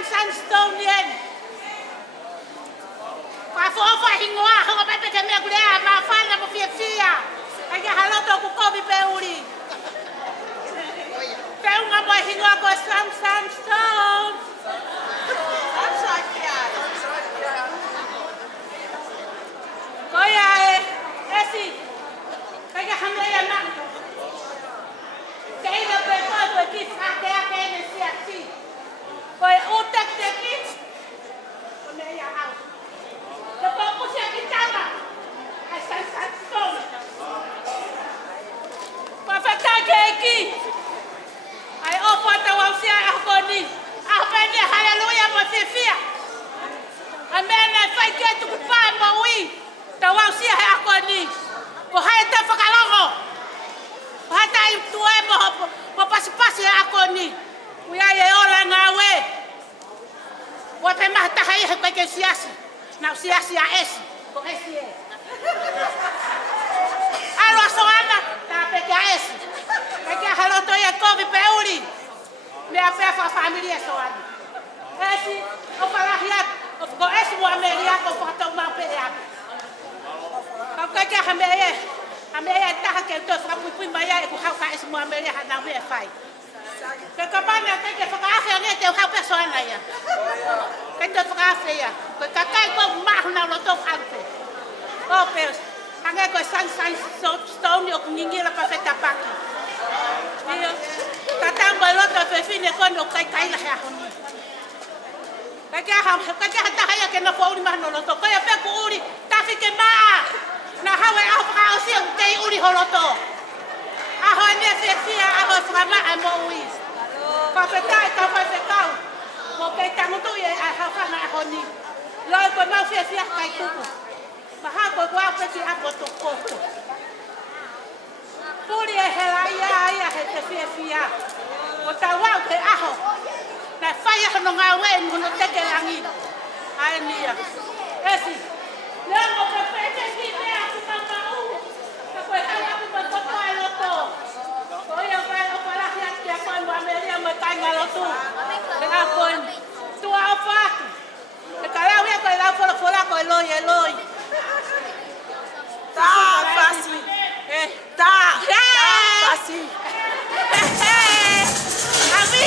sandstone yen. Fa fo fa hingoa ho ba pe te me gulea ma fa na mo fia. Ai ga haloto ku ko bi pe uri. Pe unga mo hingoa ko sandstone. Koya esi. Kaya hamle ya ma. Kaya pe ko to ki sa kaya ne si asi. Koi utak te ki. Kone ya au. Lepas aku siap bicara. Asal satu. Pafata keki. Ai opo tawang siya ako ni. Ako ni haleluya mo sifia. Amen na fai ke tu pa mo wi. Tawang siya ako ni. Ko hai ta fakalongo. Hata tu mo pas-pas ako ni. Kuya ye ola ngawe. Wa pe mahta hai ko ke siasi. Na siasi ya esi. Ko esi e. Alo soana ta pe ke esi. Kaya haloto ya ko vi peuli. Me a pe fa familia soana. Esi o para hiat. O ko esi mo amelia ko fa to ma pe ya. Kaya hameye. Hameye ta ke to fa pu maya ko ha fa esi mo amelia ha na me fai. Kaya bana ke fa ka fa ne te ha pe soana ya. Kaya fa ka fa ya. Kakai ko mah na lo to ante. Oh peus. Hanga ko san stone yo kungingi la pa feta paki. Iyo. Tatamba lo to fe fine ko no kai la ha honi. Kaya hata haya ke na po uri mah no lo to. Kaya pe ku uri ta fi ke ma. Na hawe au ka o si ke uri holoto. Aho ne fe fia aho frama amo wis. Pa feta ka pa feta. Mo ke tangu tu ye ha fa na honi. Loi ko mau fia kai tuku. Maha ko kwa peti ako to koto. Puri e hela ia he te fia. O ta wa ke aho. Na fai no ngawe no te ke langi. Ai nia. Esi. Le mo pe pete ki me aku mau. Ka ko hala aku mo to ai loto. Ko ia vai o para hiat ke ko mo ameria mo tai ngalotu. Ka ko tu afa. Kalau dia kalau fola kalau loi. Tá fácil. Tá fácil. Ami.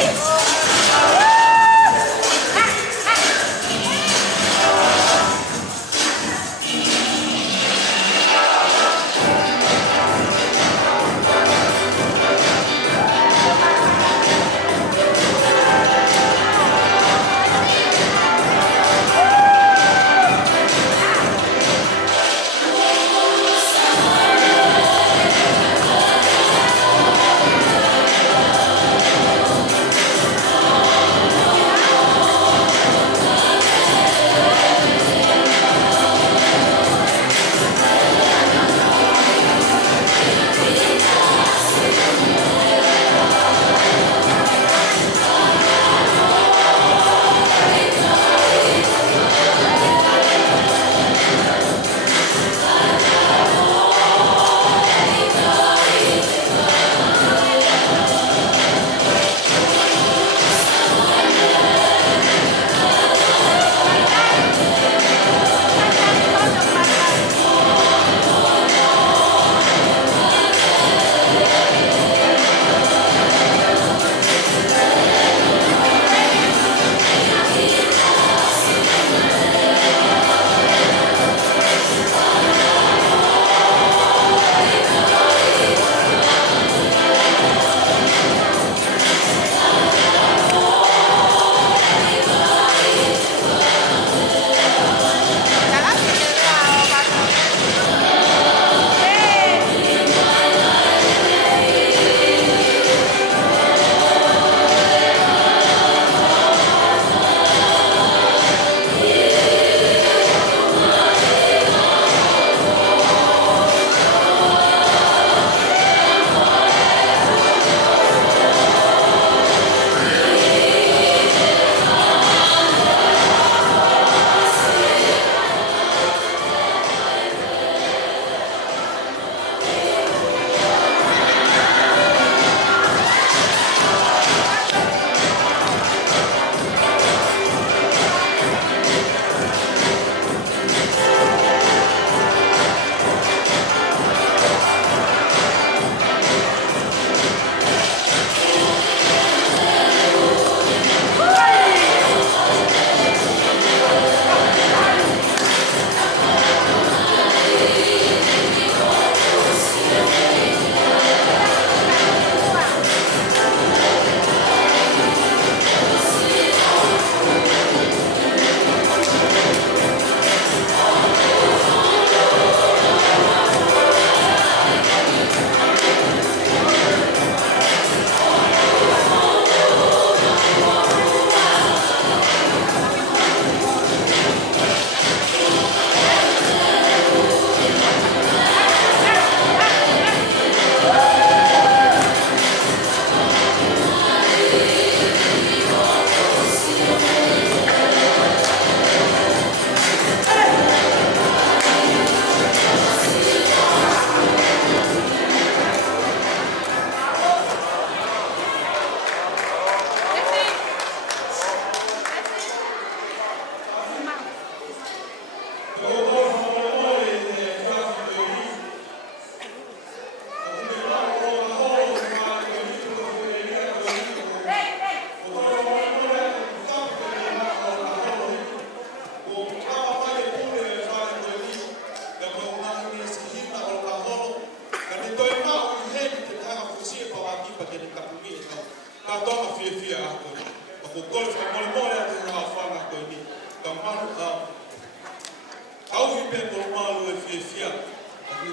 fia.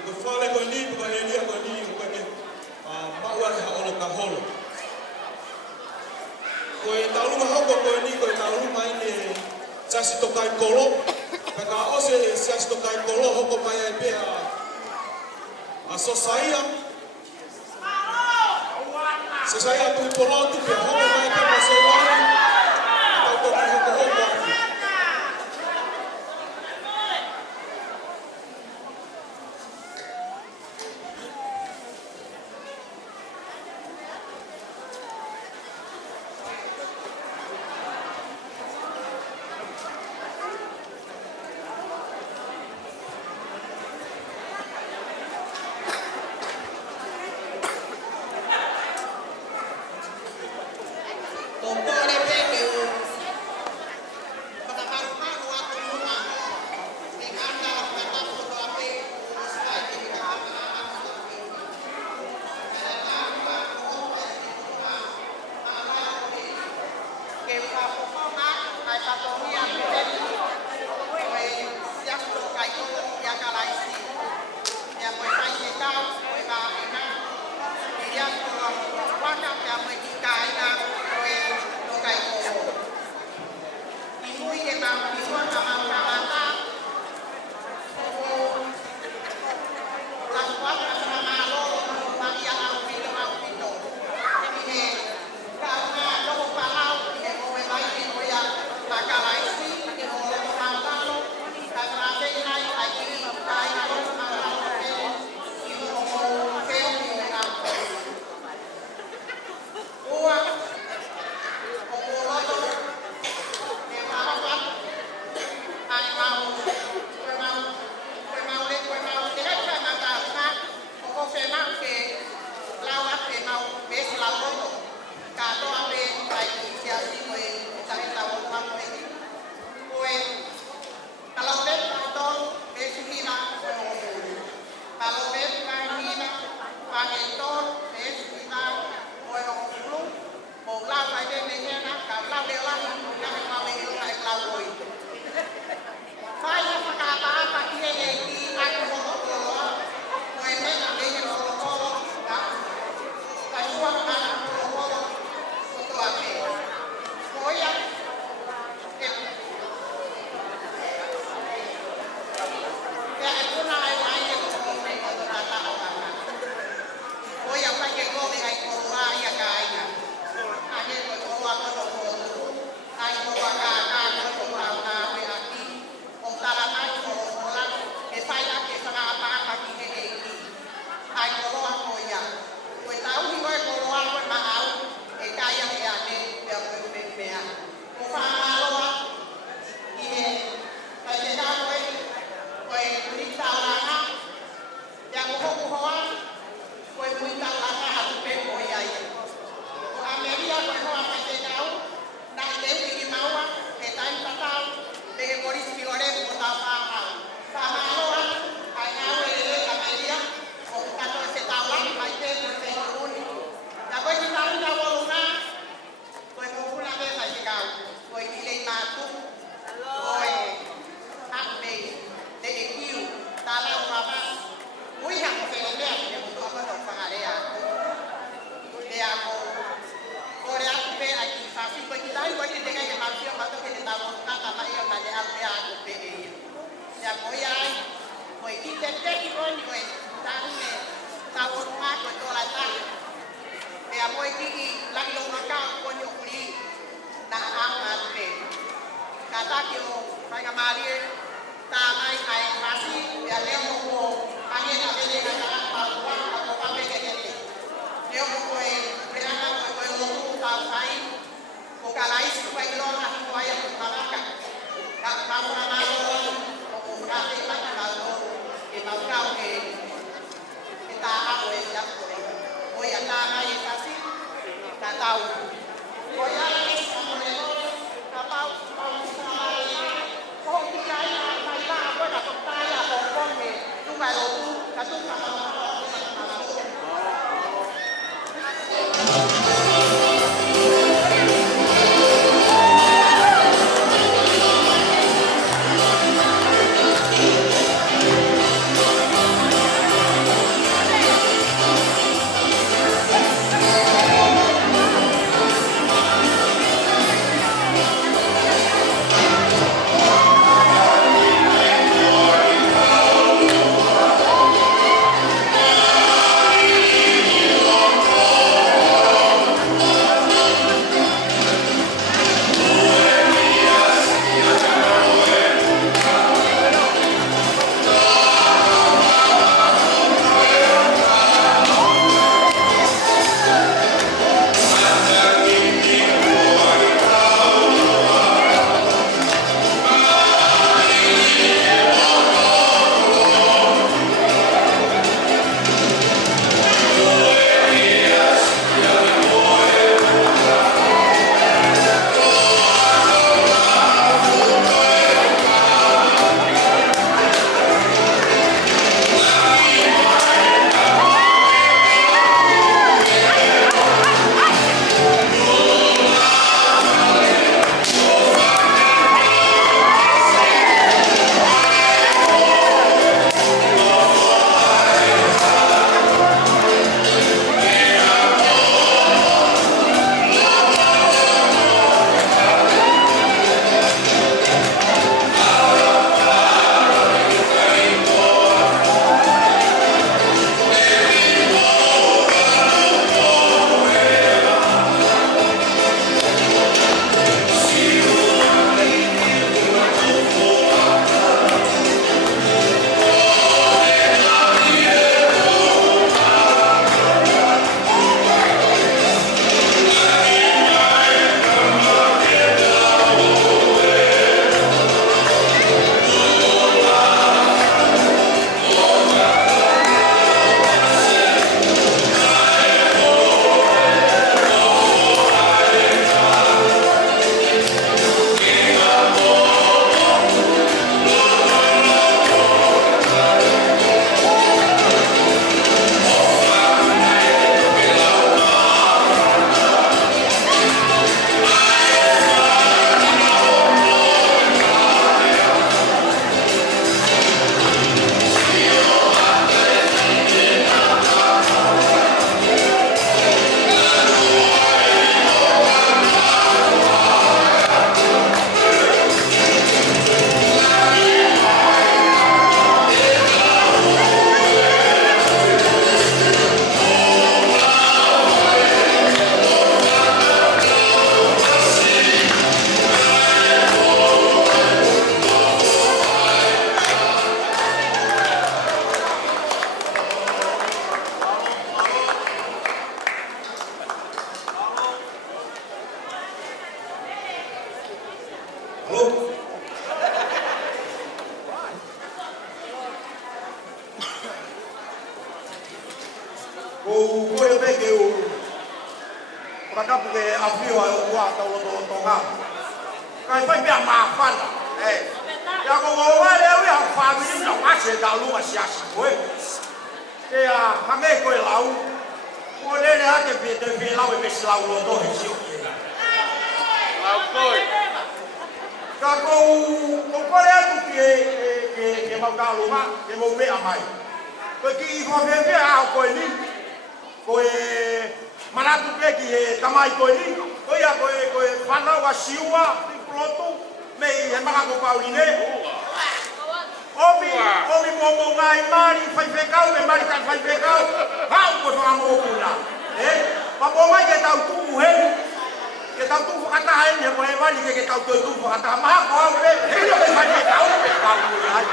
Ko fale ko ni ko elia ko ni ko ke maua ha ono ka holo. Ko e tauluma hoko ko ni ko e tauluma ine sasi tokai kolo. Peka ose sasi tokai kolo hoko mai e pe a sosaia. Sosaia tu polo tu pe hoko mai ke masoa. Tau ko ni hoko hoko. O koe peke o Rakapu ke awhio ai o kua tau loto tonga. Kai whai mea mawhana. Ia ko o wale au ia whamiri na wase ta lunga siasi koe. Ia hange koe lau. O lele hake pete lau e mesi lau loto he sio. Lau koe. Ka ko kore atu ke mauka lunga, ke mau mea mai. Koe ki i whawhewhea ao koe ni. Koe manatu peki he tamai koe ni. Koe ia koe whanau a siua, plotu, mei he maka ko pauline. Omi momo ngai mari whaiwhekau, me mari kai whaiwhekau. Hau koe whangamogo puna. Papo mai ke tau tuku he. Ke tau tuku whakataha he, he koe wali ke tau tuku whakataha. Maha ko hau he, he io ke whaiwhekau, ke tau tuku hai.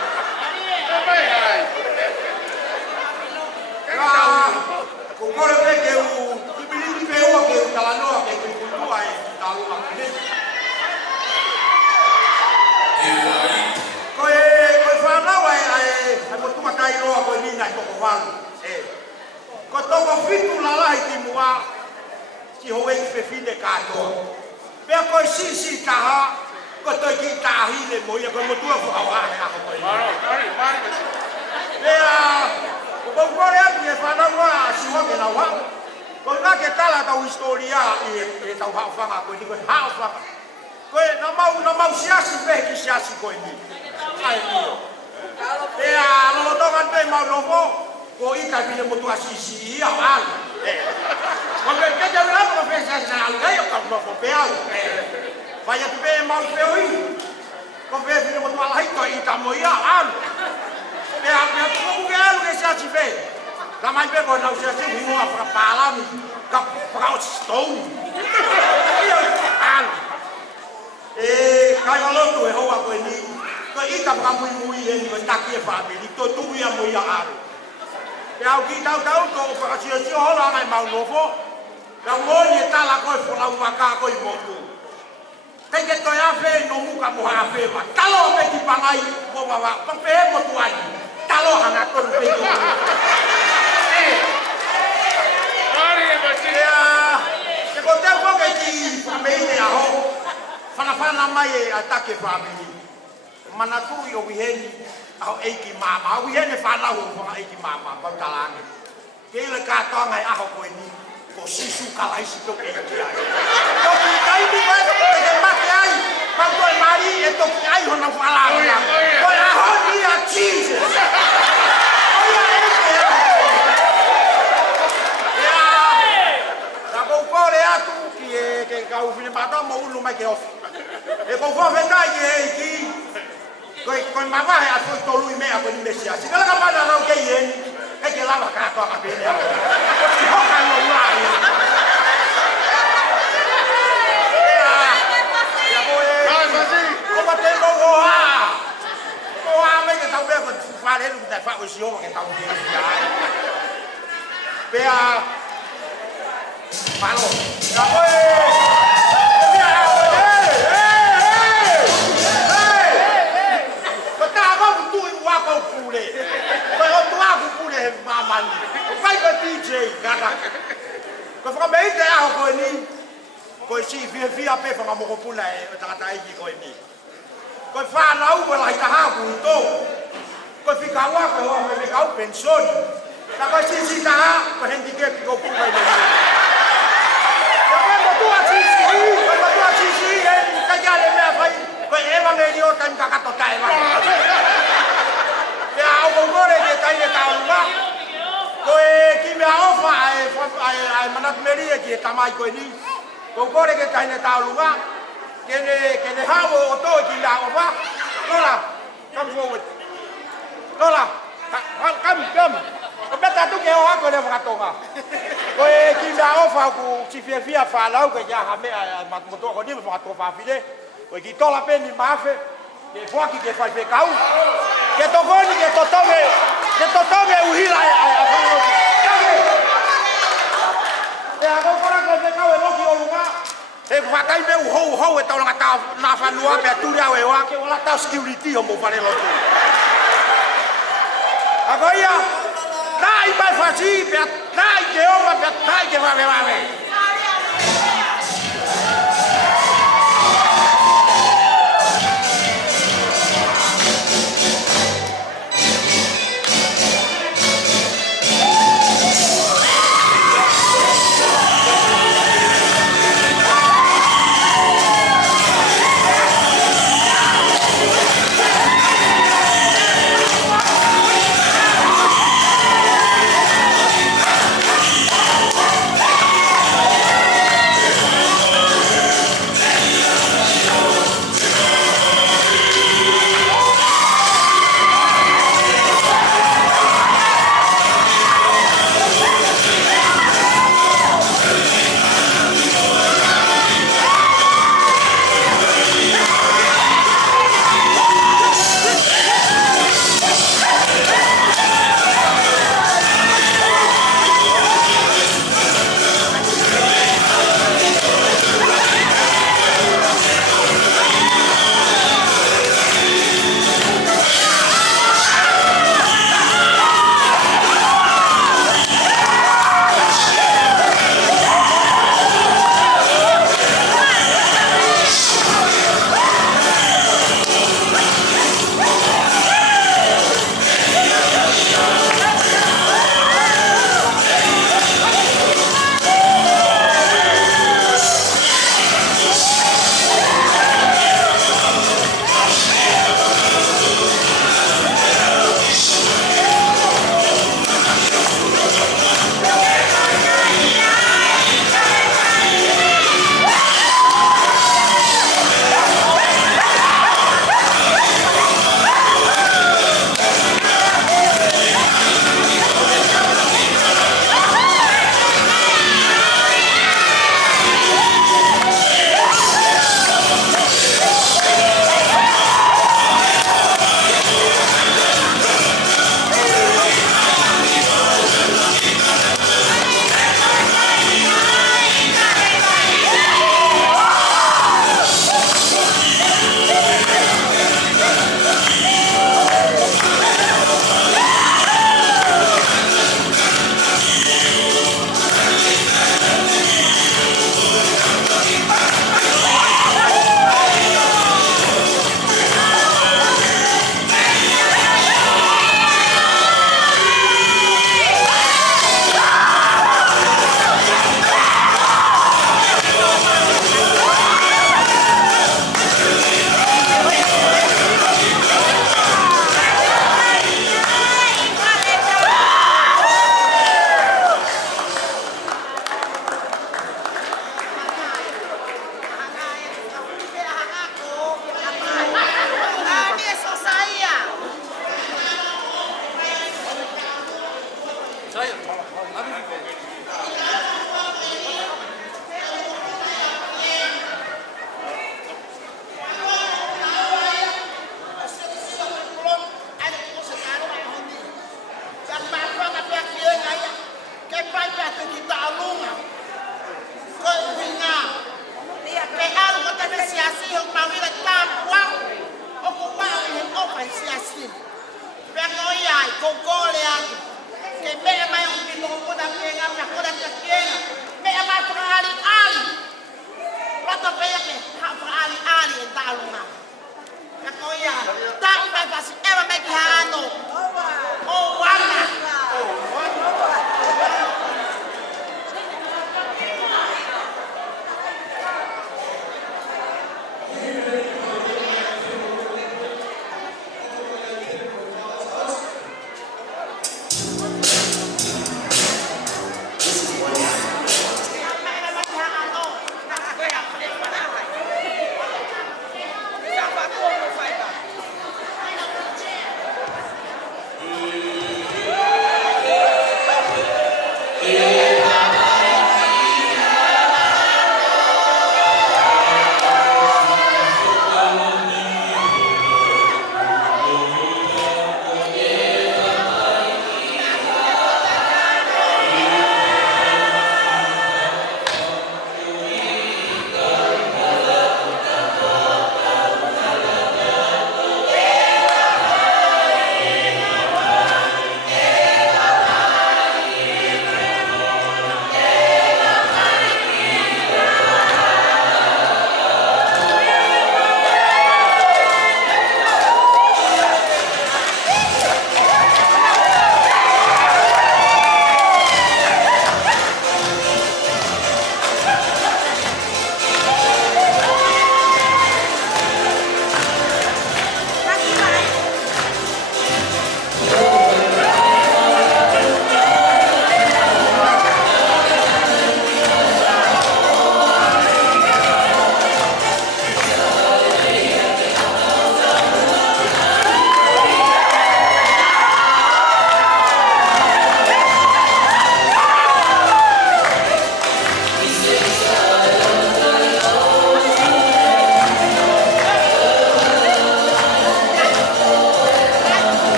Kung kore peke u ibiliti pe ua ke u talanoa ke kultua e talua kene. Koe whanau ai motua kai roa koe nina i toko walu. Ko toko fitu lalahi ki mua ki hoe ki whewhine katoa. Pea koe si taha, ko toi ki tahine mo ia koe motua whakawake ako koe nina. Pea kung kore atu e whanau a siwa ke nau hau. Koe nga ke tala tau historia e tau hao whanga koe ni koe hao whanga. Koe na mau siasi pehe ki siasi koe ni. Ai nio. Pea lolotongan pe mau novo, ko ika pile motua sisi ia alu. Koe pe keja wilapa ko pe siasi na alu gaio kau novo pe au. Vai atu pe mau pe oi. Ko pe pile motua lahi koe ita mo ia alu. Pea kuku ke alu ke siasi pe. Kamai pe koe nau siasi wingo a whakapalami. Ka whakao stone. Ia alu. Kai walotu e hoa koe ni. Koe ita whakamui e ni koe taki e whamiri. Toi tuwi a mo ia alu. Pea au ki tau ko whakasio hola ngai mau nofo. Ka ngoni e tala koe whalau waka koe motu. Kei ke toi awhe no muka moha awhe wa. Talo pe ki pangai mo wawa. Pape mo tuai. Talo hanga tonu pe ki. Ke ko teo koke ki whameine aho. Whanawhana mai e atake whamiri. Manatui o wiheni aho eiki mama. Aho wiheni whanau o whanga eiki mama. Pautalange. Ke ile katoa ngai aho koe ni. Ko sisu kalaisi toke eiki ai. Toki taimi koe ke mate ai. Pautoi mari e toki ai hona whalange. Koe aho ni a Jesus. Oia eiki aho. Ko kore atu ki ke kau fine mata mo ulu mai ke ofi. E ko fo vetai ke ki. Ko mavahe a foi tolu mea ko ni mesia. Si kala ka pana no ke yen. E ke lava ka to ka pele. Ko hoka no lai. Ya boe. Ai fasi. Ko bate mo hoa. Ko ha me ke tau be ko fa le lu ta fa o si o ke tau ke. Pea Malo. Ya oe. Mira, Kota apa tu wako pule. Kau tu aku pule mama ni. Kau ke DJ kata. Kau faham itu aku kau ni. Kau si via pe faham aku pule kata ini kau ni. Kau faham lau kau lagi tahu tu. Kau fikir awak kau fikir pension. Kau si tahu kau handicap kau pule ni. Tua sisi, kaya le me fai, ko evangelio tan kakato tai ba. Ya au ngore ke tai e tau ba. Ko e ki me ofa ai manat meri e ki tamai ko ni. Ko ngore ke tai e tau ba. Kene hawo o to ki la ofa. Lola, come forward. Lola, come. Ko beta tu ke o ako le wakatonga. Ko e ki me ofa ku si fia falau ke ya hame mat moto ko ni mo to fa file. Ko ki tola pe ni mafe. Ke fo ki ke fa fe kau. Ke to goni ke to toge uhila a fa. E ako kora ko fe kau e loki o lugar. E whakai me uhou e tau langa tau na whanua pe turi au e wake wala tau security o mo whare lotu. Ako ia, nai mai whasi pe nai ke oma pe nai ke wawe.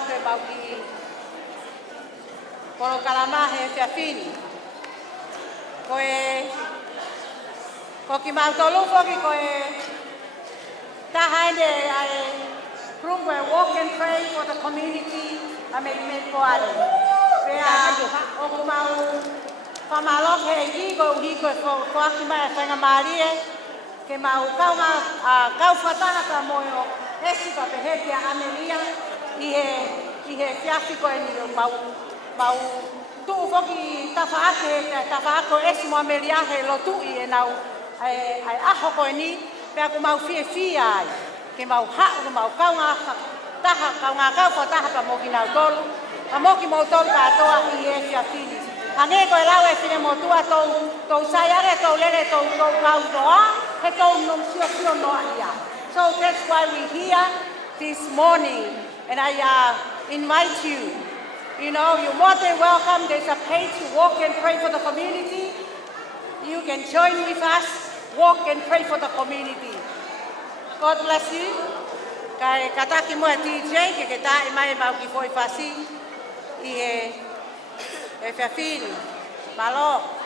atu e mau ki Koro Kalamahe e Whiawhini. Ko ki mau tolu foki ko tahaine ai group where walk and pray for the community a me ko ale. Pea o ku mau pamalok he higo ko aki mai whainga Marie ke mau kaunga kau whatana ka moyo esi pa pehetia Amelia i he whiawhi ko ni mau tu foki tawhaako esi mo Amelia he lotu i nau ai aho ko ni pe aku mau fie ai ke mau mau kaunga kau taha pa mo ki nau tolu a mo ki mo tolu ka toa i e whiawhini ange ko lau e fine mo tua tou sai are tou lere tou kau doa he tou nom sio no ia. So that's why we're here this morning and I invite you. You know, you're more than welcome. There's a page to walk and pray for the community. You can join with us, walk and pray for the community. God bless you. Kai kataki mo TJ ke ta mai mau ki foi fasi i e Whiawhini. Malo.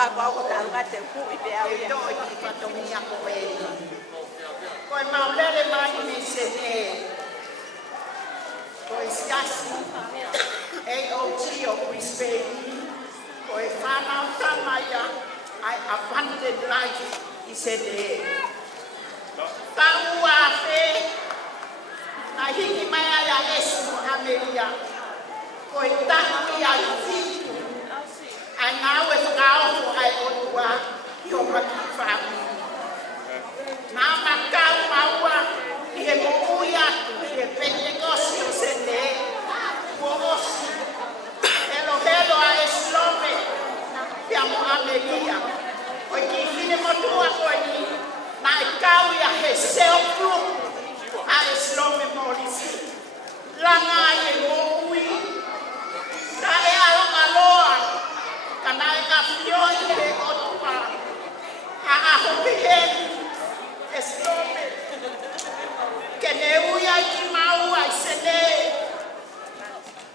ka kwa ko tanga te ku I te au to I ki patongi a ko e. Ko e maulele mai ni se ne. Ko e siasi AOT o Brisbane. Ko e whanau tamaya ai abundant life I se ne. Ka ua fe na hiki mai ai a esu Amelia. Ko e tahi ai fitu. Ai ngā ue whakaofu ai otua I o maki whamu. Nā makau maua I he moui atu I he Pentecosti o se te. Kua osi. Helo helo a eslome. Pia mo Amelia. O I ki whine motua koe ni. Nā e kau ia he seo pluku. A eslome morisi. Langa I e moui. Ka e alonga loa. Kana e ka whioi he otua. A aho piheni. Eslome. Ke ne ui ai ki mau ai se ne.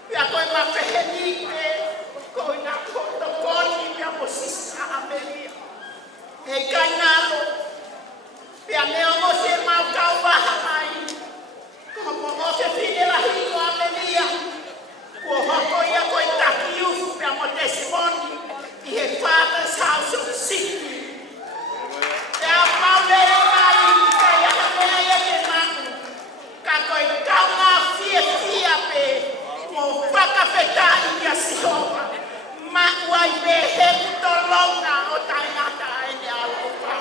Pia koe ma peheni ke. Koe nga koto koni pia mo sisa Amelia. Hei kai ngalo. Pia ne ongo se mau kau waha mai. Ko mo o se whine lahi ko Amelia. Kua hoko ia koe taki ufu pia mo testimoni I he Father's House of Sydney. Te au maulere mai I te iana mea ia te manu. Ka koe kau ngā fia pe mo whakawhetai kia sihoa. Makua I me he kutolonga o tainata e ne alofa.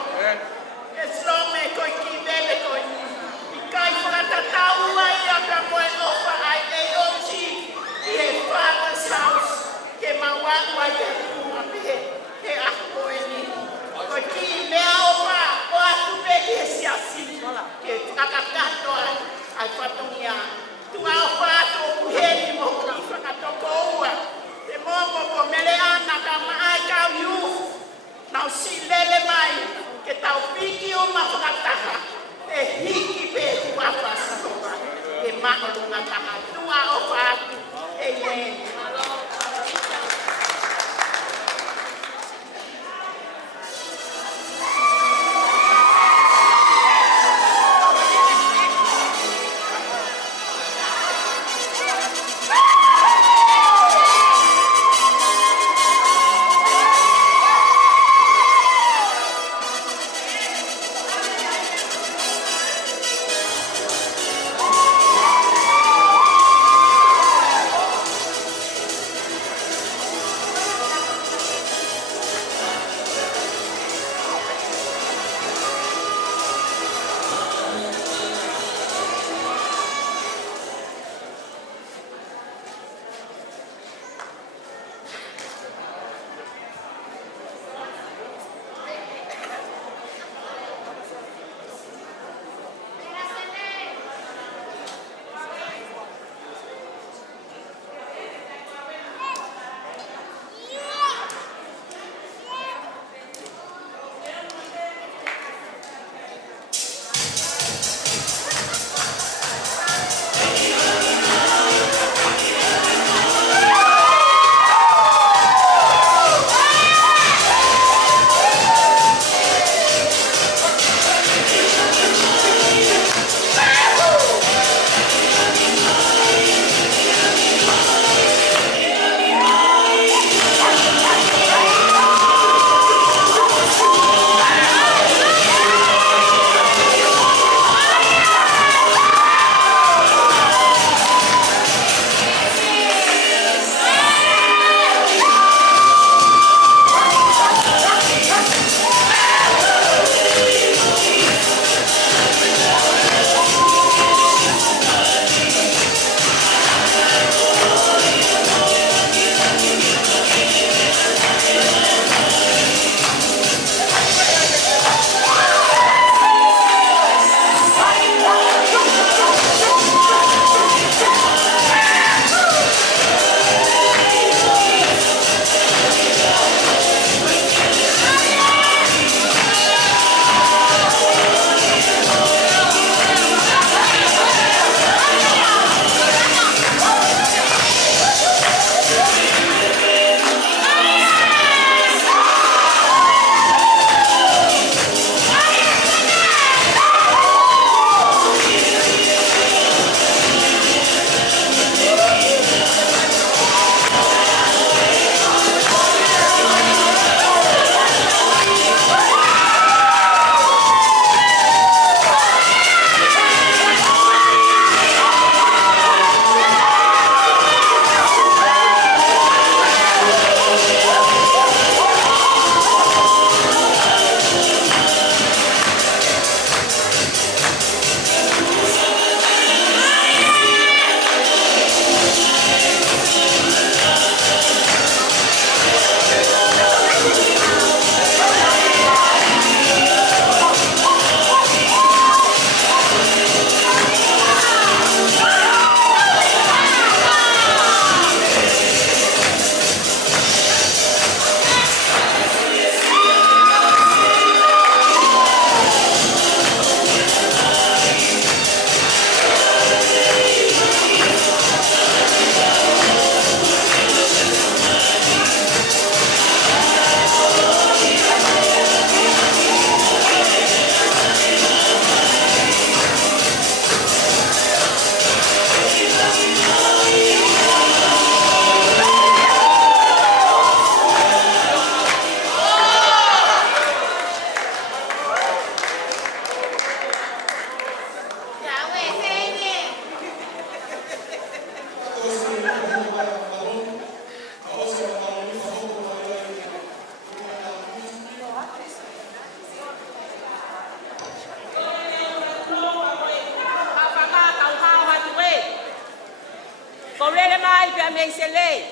pia me se le.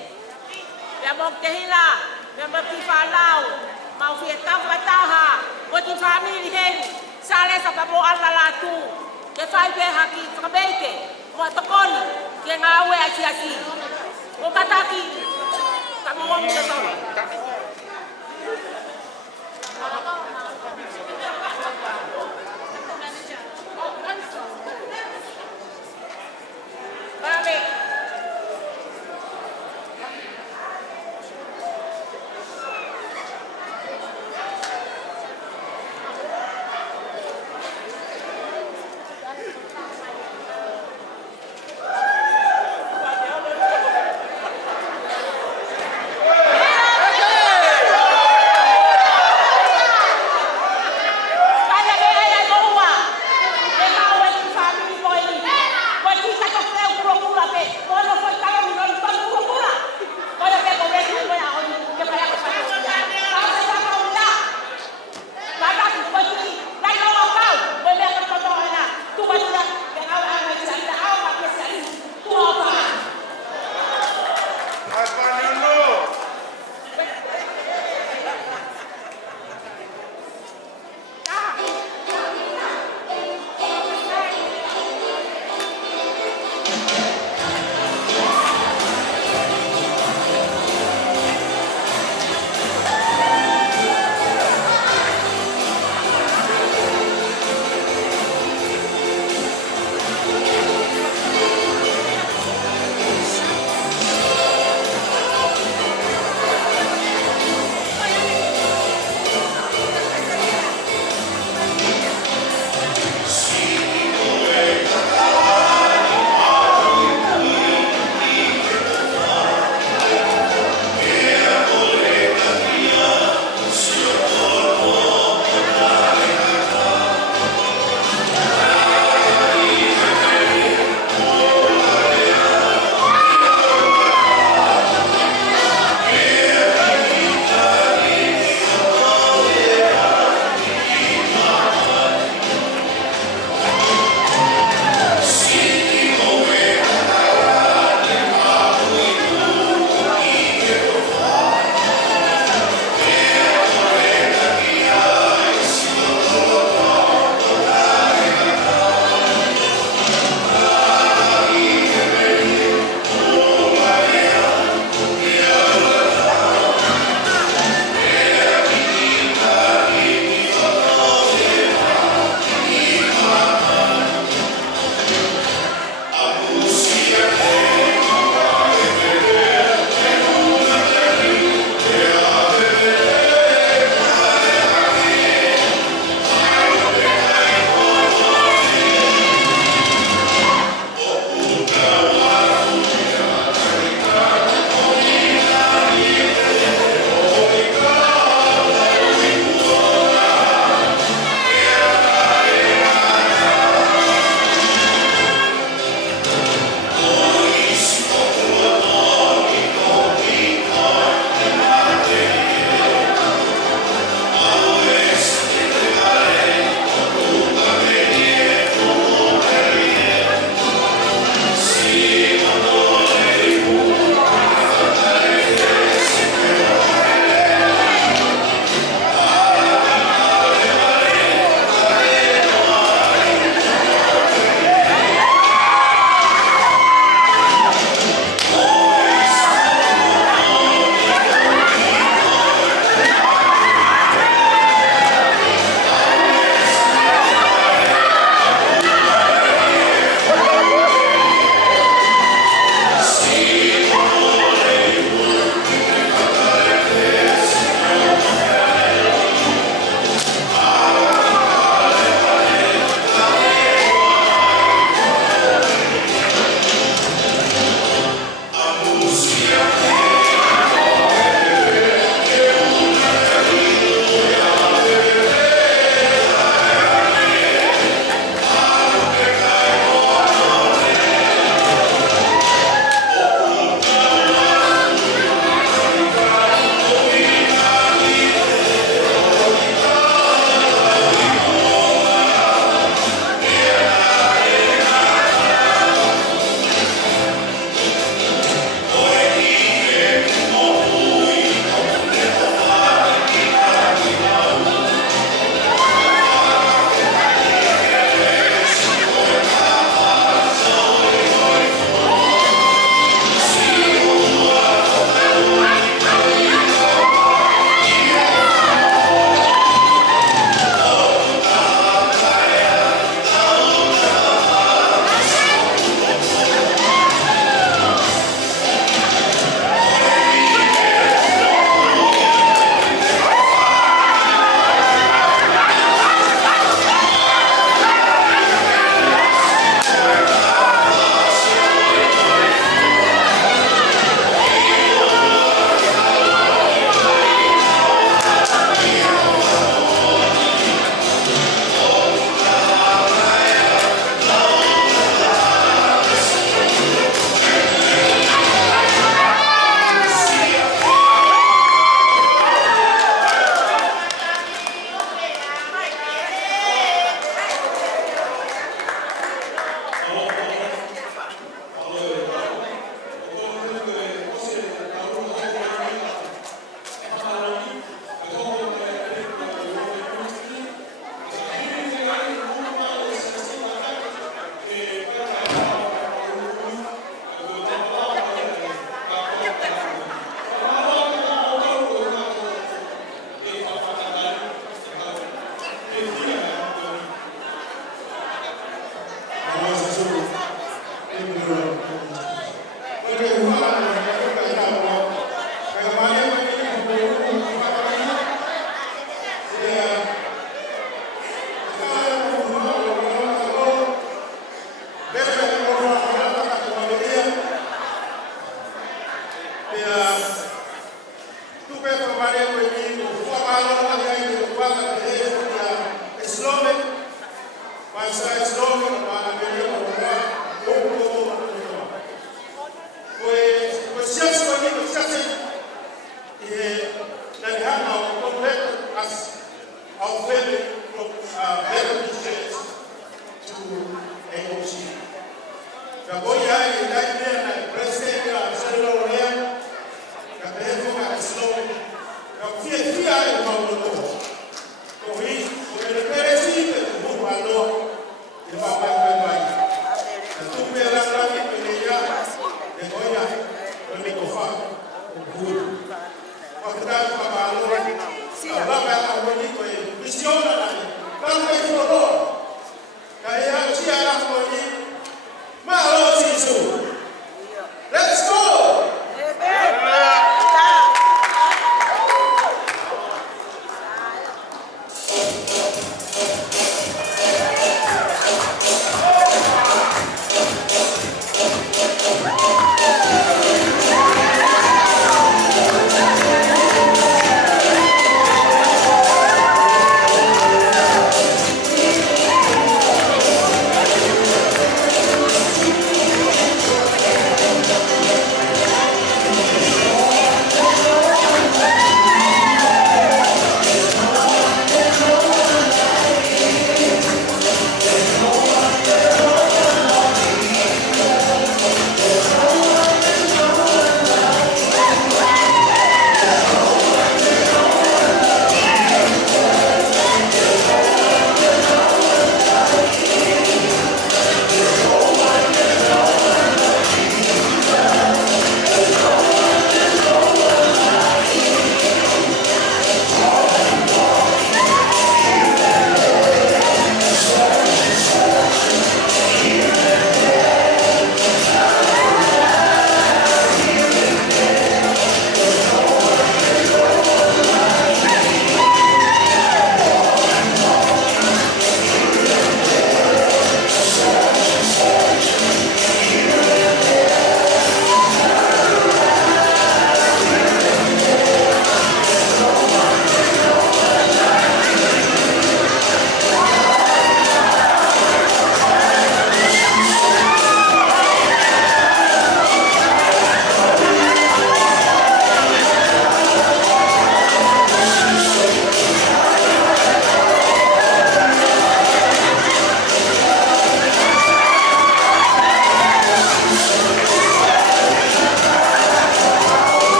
Pia mo te hila, pia mo pi whanau, mau fia tau whataha, o ti whamiri hen, sa le sa pamo ala la tu, ke whai pe haki whakabeike, mo tokoni, ke ngā ue aki aki. O kataki, ka mo mo te tau.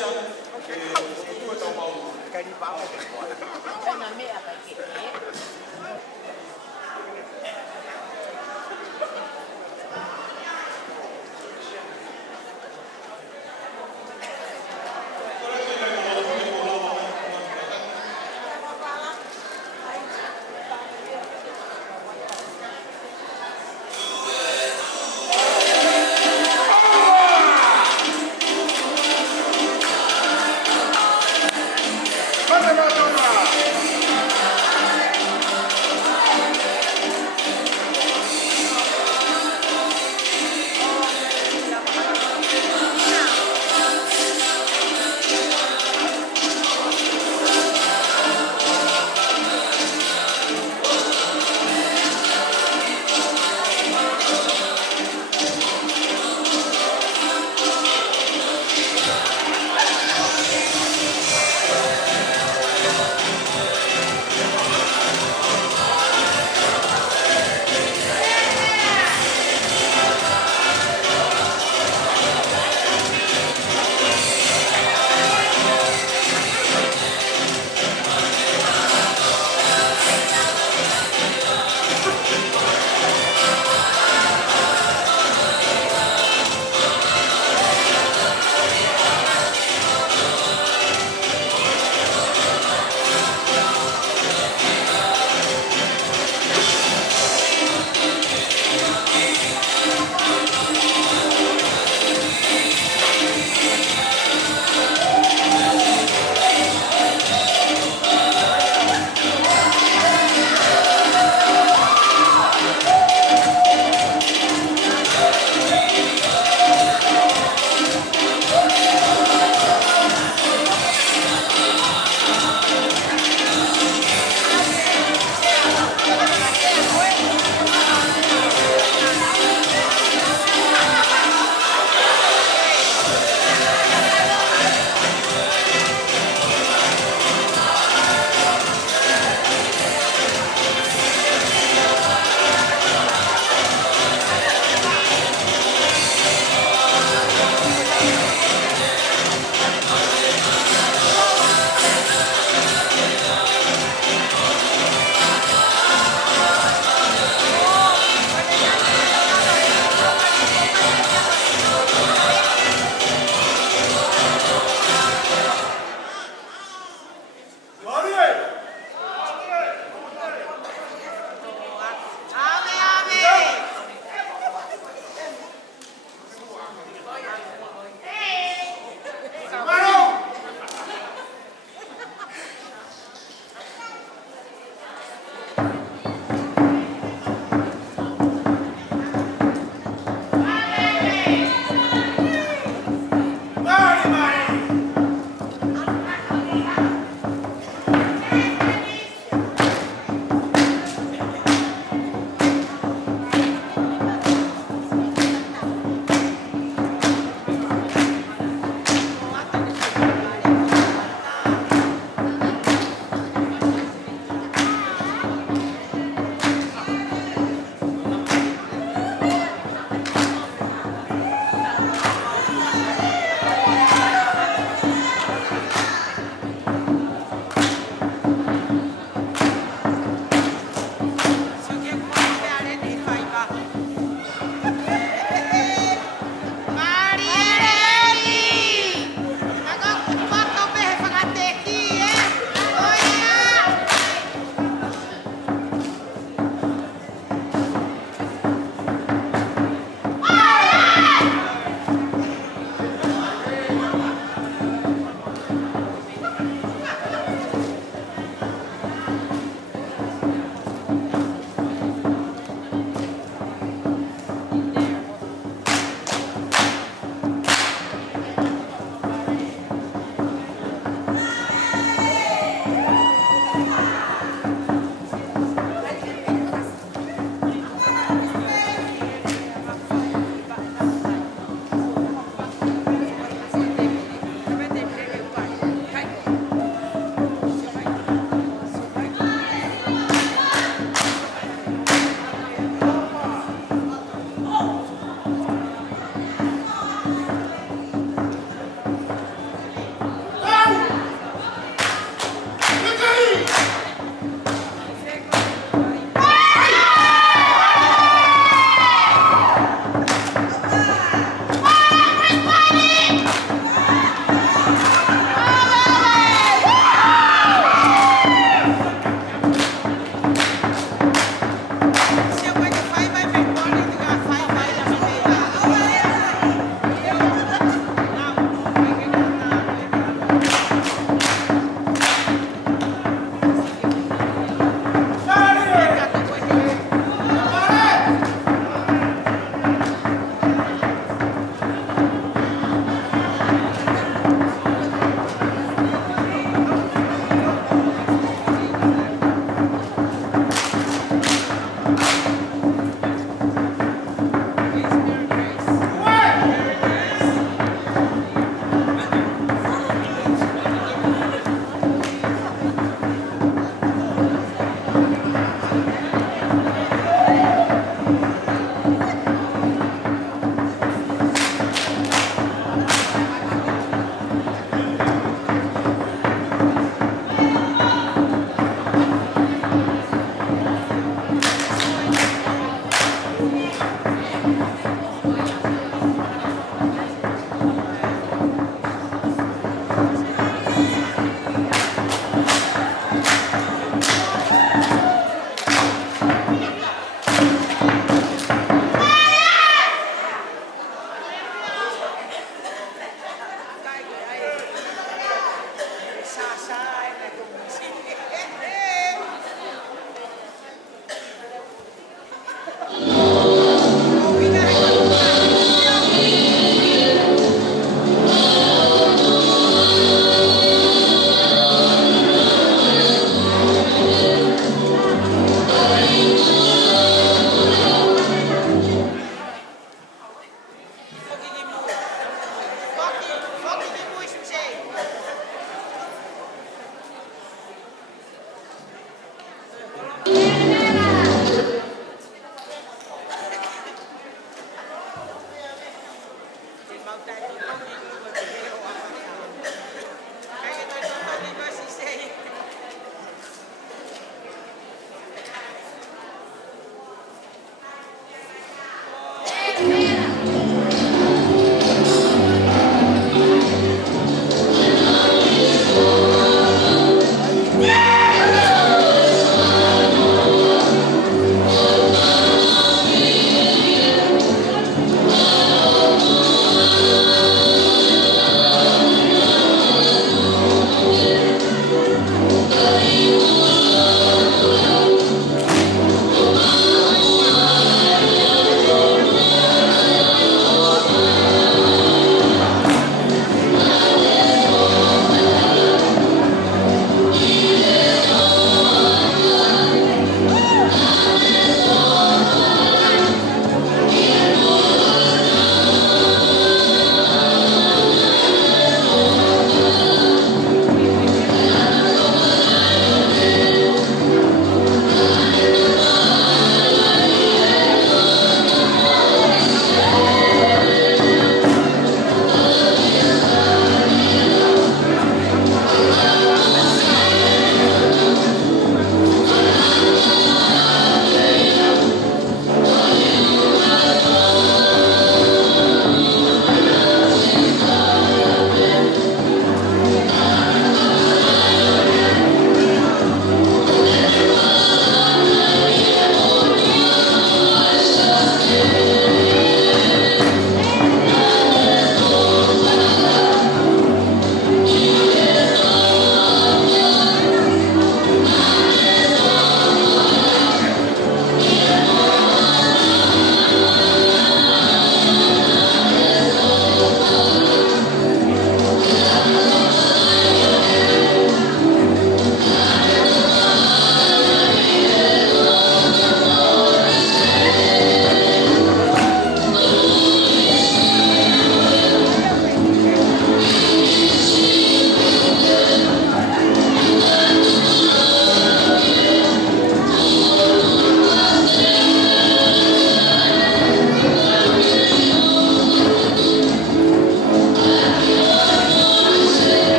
sea que o tau mau. Na mea ka ke. Vamos, vamos, vamos.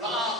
Lá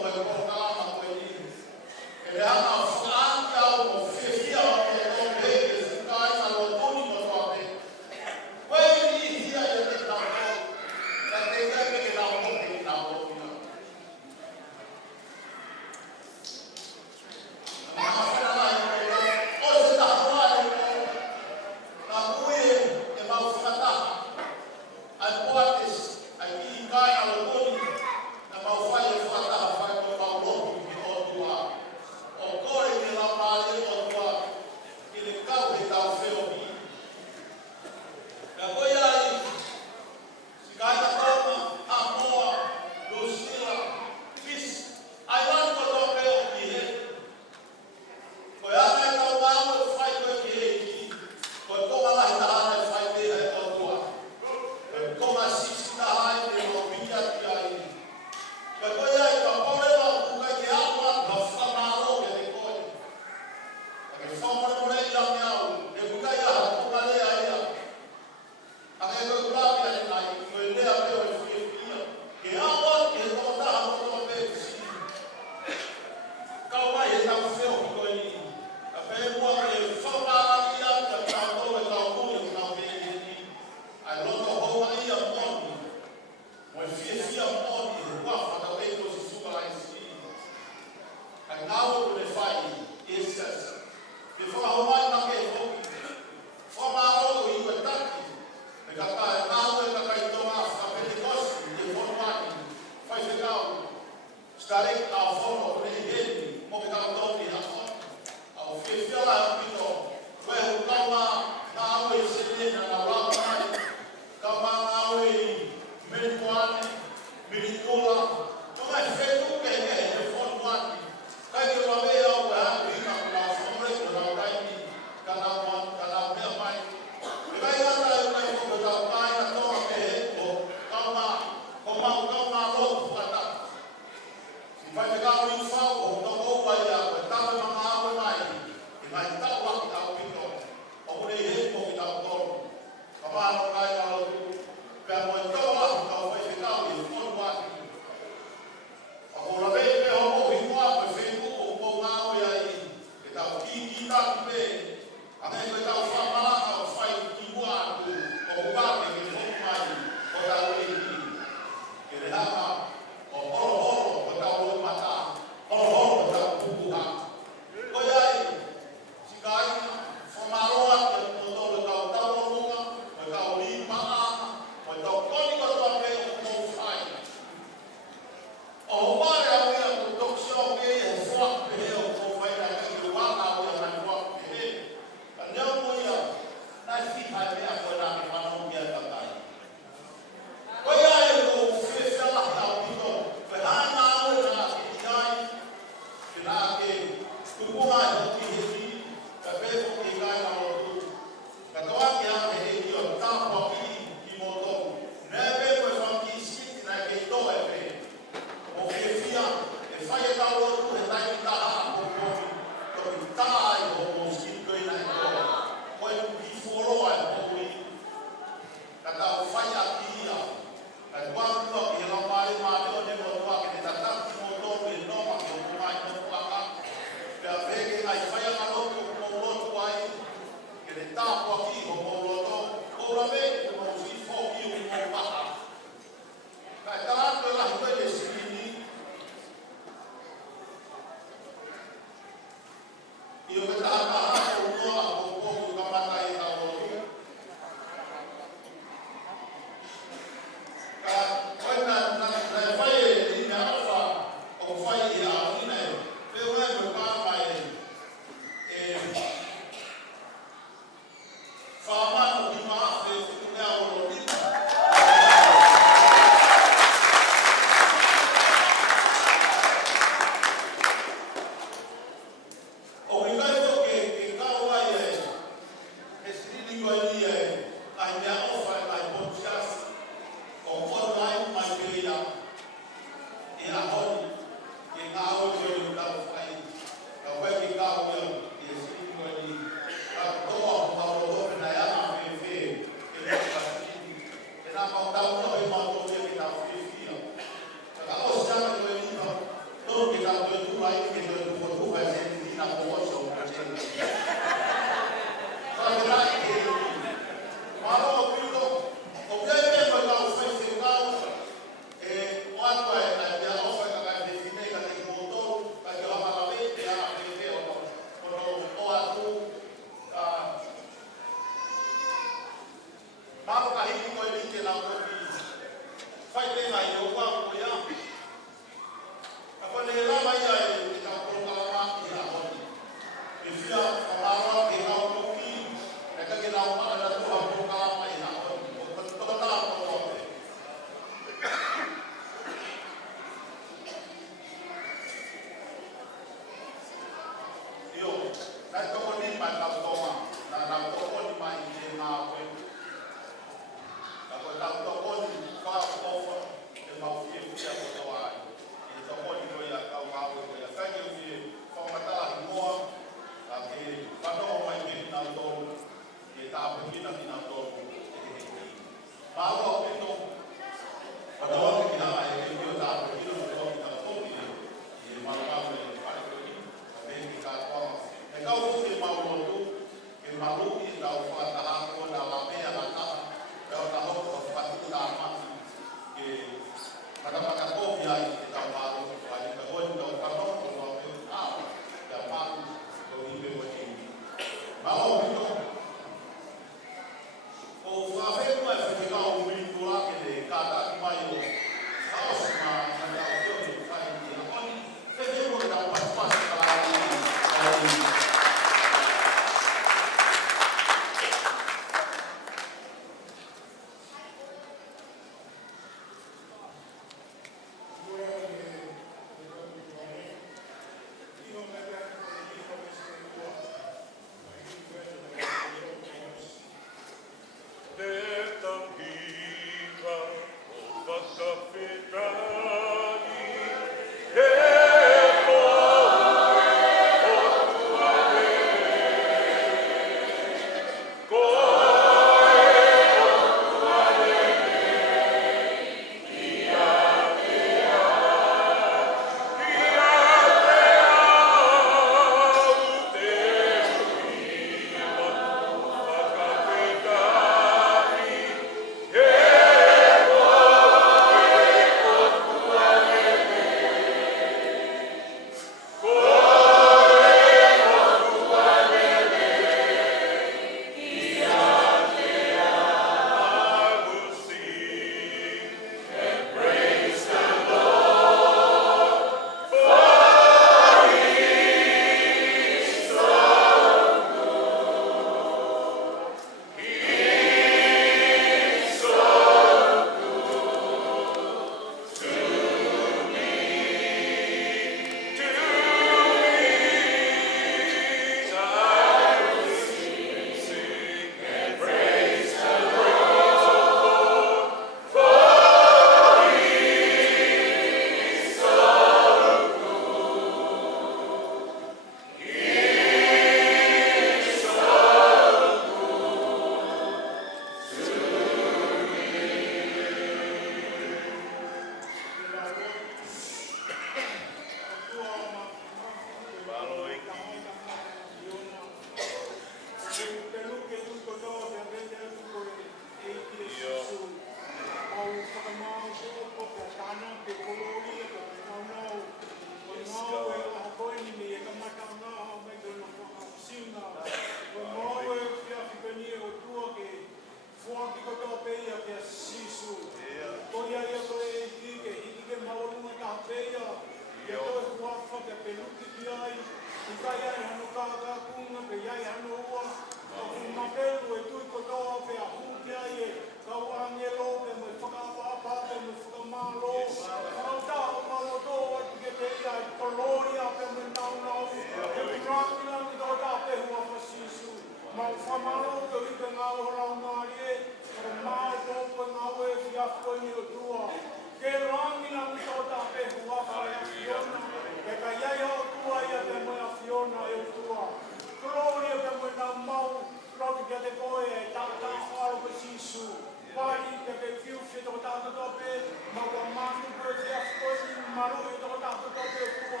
kia te koe e tātā whāro ko Sisu. Pāri te ke whiu whiu toko tātou tope, ma kua mātu koe te awhikoi maru i toko tātou tope o kua.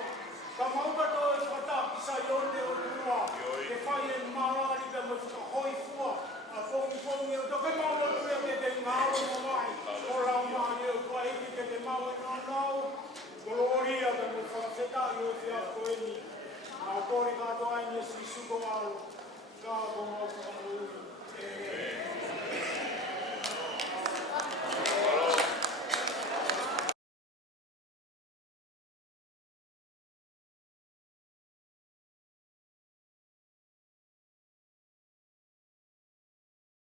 Ka mauka tō e whatā ki sa ione o kua, ke whai e marari pe mo